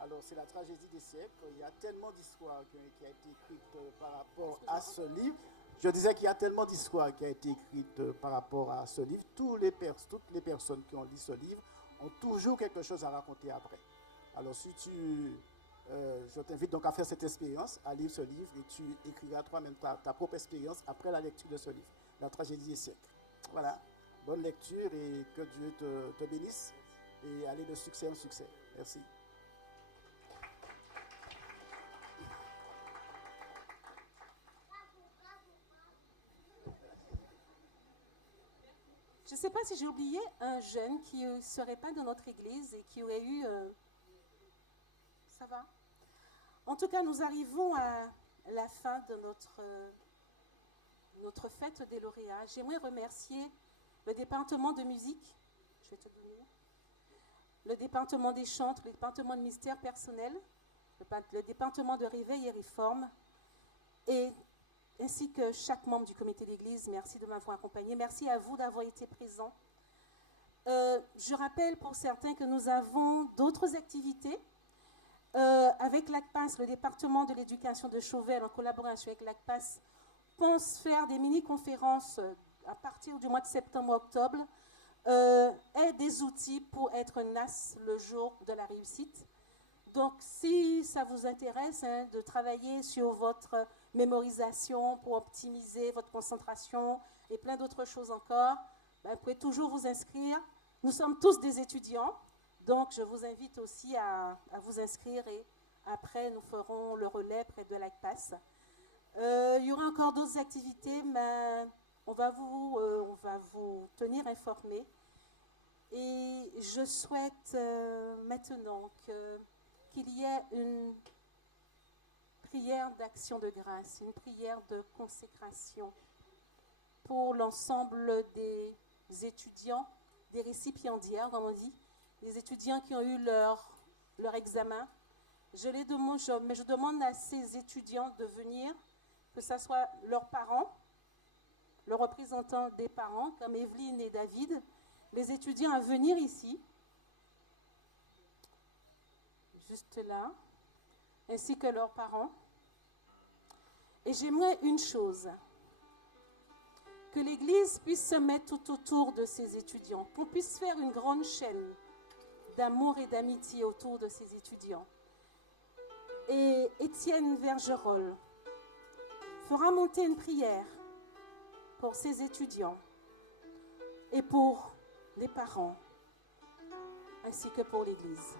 Alors, c'est la tragédie des siècles. Il y a tellement d'histoires qui a été écrite par rapport à ce livre. Je disais qu'il y a tellement d'histoires qui a été écrite par rapport à ce livre. Toutes les personnes qui ont lu ce livre ont toujours quelque chose à raconter après. Alors, si je t'invite donc à faire cette expérience, à lire ce livre, et tu écriras toi-même ta propre expérience après la lecture de ce livre, La tragédie des siècles. Voilà. Bonne lecture et que Dieu te bénisse et allez de succès en succès. Merci. Je ne sais pas si j'ai oublié un jeune qui ne serait pas dans notre église et qui aurait eu... Ça va? En tout cas, nous arrivons à la fin de notre fête des lauréats. J'aimerais remercier le département de musique, je vais te donner, le département des chantres, le département de mystère personnel, le département de réveil et réforme, ainsi que chaque membre du comité d'église. Merci de m'avoir accompagné. Merci à vous d'avoir été présents. Je rappelle pour certains que nous avons d'autres activités. Avec l'ACPAS, le département de l'éducation de Chauvel, en collaboration avec l'ACPAS, pense faire des mini-conférences à partir du mois de septembre-octobre, et des outils pour être NAS le jour de la réussite. Donc, si ça vous intéresse de travailler sur votre mémorisation pour optimiser votre concentration et plein d'autres choses encore, vous pouvez toujours vous inscrire. Nous sommes tous des étudiants, donc je vous invite aussi à vous inscrire et après, nous ferons le relais près de l'ACPAS. Il y aura encore d'autres activités, mais on va vous tenir informés. Et je souhaite maintenant qu'il y ait une prière d'action de grâce, une prière de consécration pour l'ensemble des étudiants, des récipiendaires, comme on dit, les étudiants qui ont eu leur examen. Mais je demande à ces étudiants de venir, que ce soit leurs parents, le représentant des parents, comme Evelyne et David, les étudiants à venir ici, juste là, ainsi que leurs parents. Et j'aimerais une chose, que l'Église puisse se mettre tout autour de ces étudiants, qu'on puisse faire une grande chaîne d'amour et d'amitié autour de ces étudiants. Et Étienne Vergerolles fera monter une prière pour ces étudiants et pour les parents, ainsi que pour l'Église.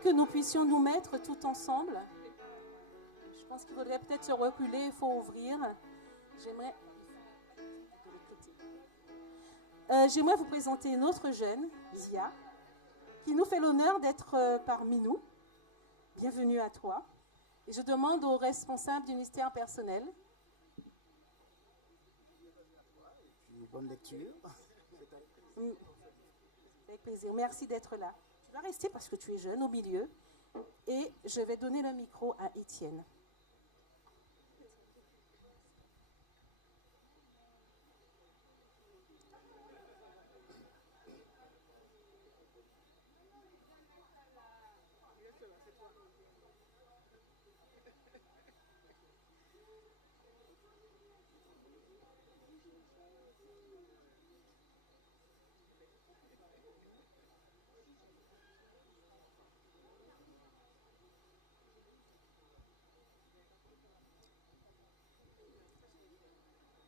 Que nous puissions nous mettre tout ensemble. Je pense qu'il faudrait peut-être se reculer, il faut ouvrir. J'aimerais vous présenter une autre jeune, Zia, qui nous fait l'honneur d'être parmi nous. Bienvenue à toi. Et je demande aux responsables du ministère personnel. Puis, bonne lecture. Avec plaisir. Merci d'être là. Tu vas rester parce que tu es jeune au milieu. Et je vais donner le micro à Étienne.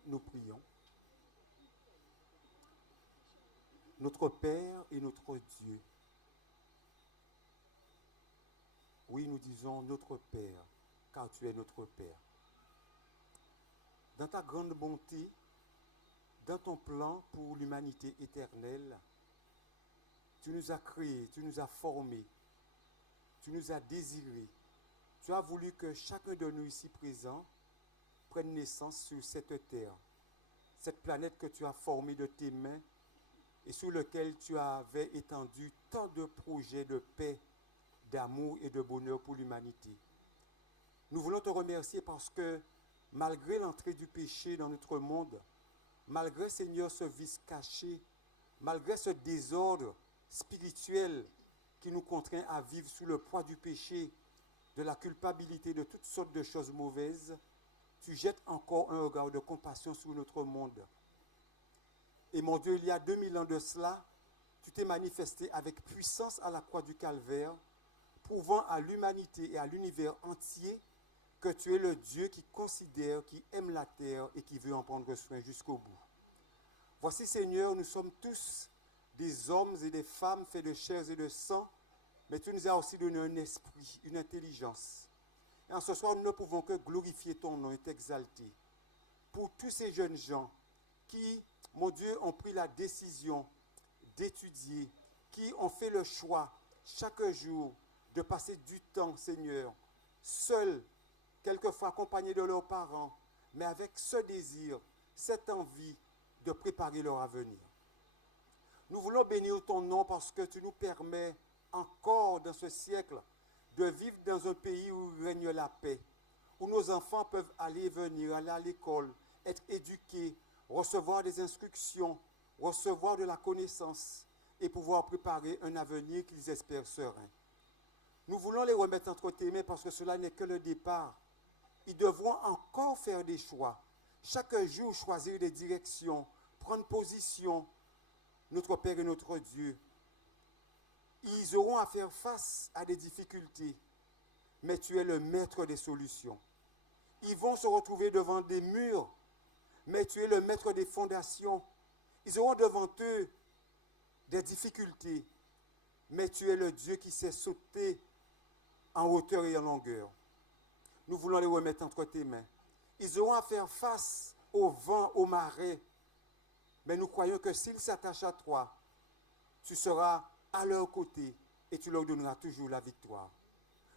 Nous prions. Notre Père et notre Dieu. Oui, nous disons notre Père, car tu es notre Père. Dans ta grande bonté, dans ton plan pour l'humanité éternelle, tu nous as créés, tu nous as formés, tu nous as désirés. Tu as voulu que chacun de nous ici présents prenne naissance sur cette terre, cette planète que tu as formée de tes mains et sur laquelle tu avais étendu tant de projets de paix, d'amour et de bonheur pour l'humanité. Nous voulons te remercier parce que malgré l'entrée du péché dans notre monde, malgré, Seigneur, ce vice caché, malgré ce désordre spirituel qui nous contraint à vivre sous le poids du péché, de la culpabilité, de toutes sortes de choses mauvaises, tu jettes encore un regard de compassion sur notre monde. Et mon Dieu, il y a 2000 ans de cela, tu t'es manifesté avec puissance à la croix du Calvaire, prouvant à l'humanité et à l'univers entier que tu es le Dieu qui considère, qui aime la terre et qui veut en prendre soin jusqu'au bout. Voici, Seigneur, nous sommes tous des hommes et des femmes faits de chair et de sang, mais tu nous as aussi donné un esprit, une intelligence. Et en ce soir, nous ne pouvons que glorifier ton nom et t'exalter. Pour tous ces jeunes gens qui, mon Dieu, ont pris la décision d'étudier, qui ont fait le choix chaque jour de passer du temps, Seigneur, seuls, quelquefois accompagnés de leurs parents, mais avec ce désir, cette envie de préparer leur avenir. Nous voulons bénir ton nom parce que tu nous permets encore dans ce siècle de vivre dans un pays où règne la paix, où nos enfants peuvent aller et venir, aller à l'école, être éduqués, recevoir des instructions, recevoir de la connaissance et pouvoir préparer un avenir qu'ils espèrent serein. Nous voulons les remettre entre tes mains parce que cela n'est que le départ. Ils devront encore faire des choix. Chaque jour, choisir des directions, prendre position, notre Père et notre Dieu. Ils auront à faire face à des difficultés, mais tu es le maître des solutions. Ils vont se retrouver devant des murs, mais tu es le maître des fondations. Ils auront devant eux des difficultés, mais tu es le Dieu qui sait sauter en hauteur et en longueur. Nous voulons les remettre entre tes mains. Ils auront à faire face au vent, aux marées, mais nous croyons que s'ils s'attachent à toi, tu seras à leur côté et tu leur donneras toujours la victoire.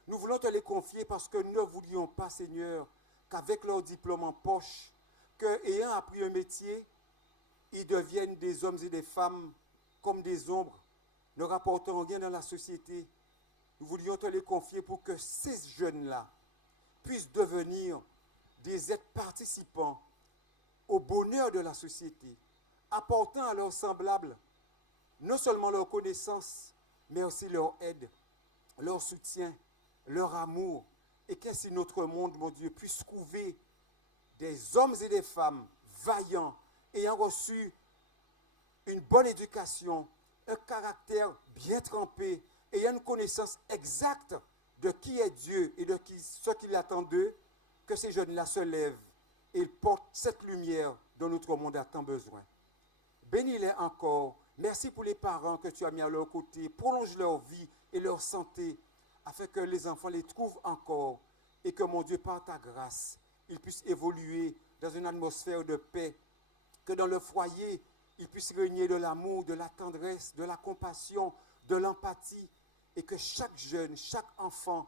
Nous voulons te les confier parce que nous ne voulions pas, Seigneur, qu'avec leur diplôme en poche, qu'ayant appris un métier, ils deviennent des hommes et des femmes comme des ombres, ne rapportant rien dans la société. Nous voulions te les confier pour que ces jeunes-là puissent devenir des êtres participants au bonheur de la société, apportant à leurs semblables non seulement leur connaissance, mais aussi leur aide, leur soutien, leur amour, et qu'ainsi notre monde, mon Dieu, puisse trouver des hommes et des femmes vaillants, ayant reçu une bonne éducation, un caractère bien trempé, ayant une connaissance exacte de qui est Dieu et de ce qu'il attend d'eux, que ces jeunes-là se lèvent et portent cette lumière dont notre monde a tant besoin. Bénis-les encore. Merci pour les parents que tu as mis à leur côté. Prolonge leur vie et leur santé afin que les enfants les trouvent encore et que mon Dieu, par ta grâce, ils puissent évoluer dans une atmosphère de paix, que dans le foyer, il puisse régner de l'amour, de la tendresse, de la compassion, de l'empathie, et que chaque jeune, chaque enfant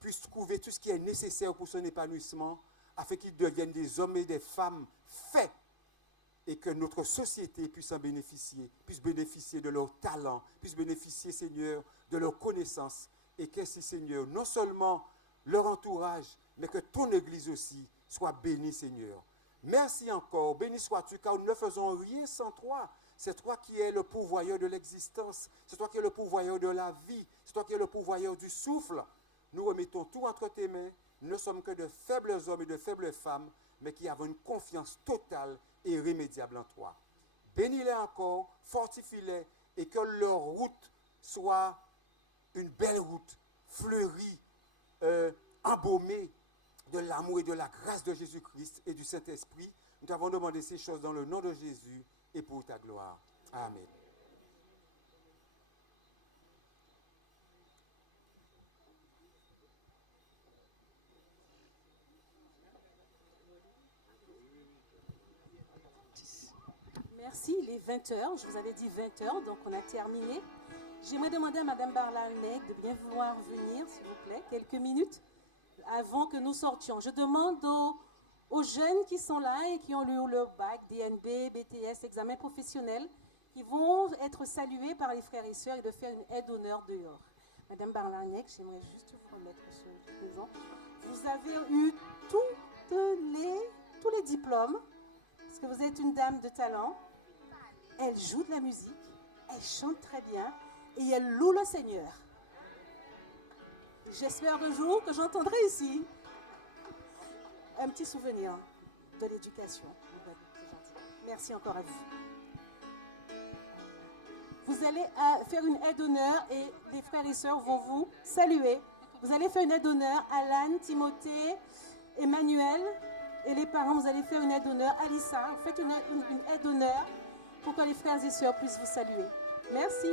puisse trouver tout ce qui est nécessaire pour son épanouissement, afin qu'ils deviennent des hommes et des femmes faits, et que notre société puisse en bénéficier, puisse bénéficier de leur talent, puisse bénéficier, Seigneur, de leur connaissance, et qu'ainsi, Seigneur, non seulement leur entourage, mais que ton Église aussi soit bénie, Seigneur. Merci encore, béni sois-tu, car nous ne faisons rien sans toi. C'est toi qui es le pourvoyeur de l'existence, c'est toi qui es le pourvoyeur de la vie, c'est toi qui es le pourvoyeur du souffle. Nous remettons tout entre tes mains. Nous ne sommes que de faibles hommes et de faibles femmes, mais qui avons une confiance totale et irrémédiable en toi. Bénis-les encore, fortifie-les, et que leur route soit une belle route, fleurie, embaumée de l'amour et de la grâce de Jésus-Christ et du Saint-Esprit. Nous t'avons demandé ces choses dans le nom de Jésus et pour ta gloire. Amen. Merci, il est 20h, je vous avais dit 20h, donc on a terminé. J'aimerais demander à Mme Barla-Neg de bien vouloir venir, s'il vous plaît, quelques minutes avant que nous sortions. Je demande aux jeunes qui sont là et qui ont eu leur bac, DNB, BTS, examen professionnel, qui vont être salués par les frères et sœurs et de faire une aide d'honneur dehors. Mme Barla-Neg, j'aimerais juste vous remettre ce présent. Vous avez eu tous les diplômes, parce que vous êtes une dame de talent. Elle joue de la musique, elle chante très bien et elle loue le Seigneur. J'espère un jour que j'entendrai ici un petit souvenir de l'éducation. Merci encore à vous. Vous allez faire une aide d'honneur et les frères et sœurs vont vous saluer. Vous allez faire une aide d'honneur à Alan, Timothée, Emmanuel et les parents. Vous allez faire une aide d'honneur à Alissa. Faites une aide d'honneur pour que les frères et sœurs puissent vous saluer. Merci.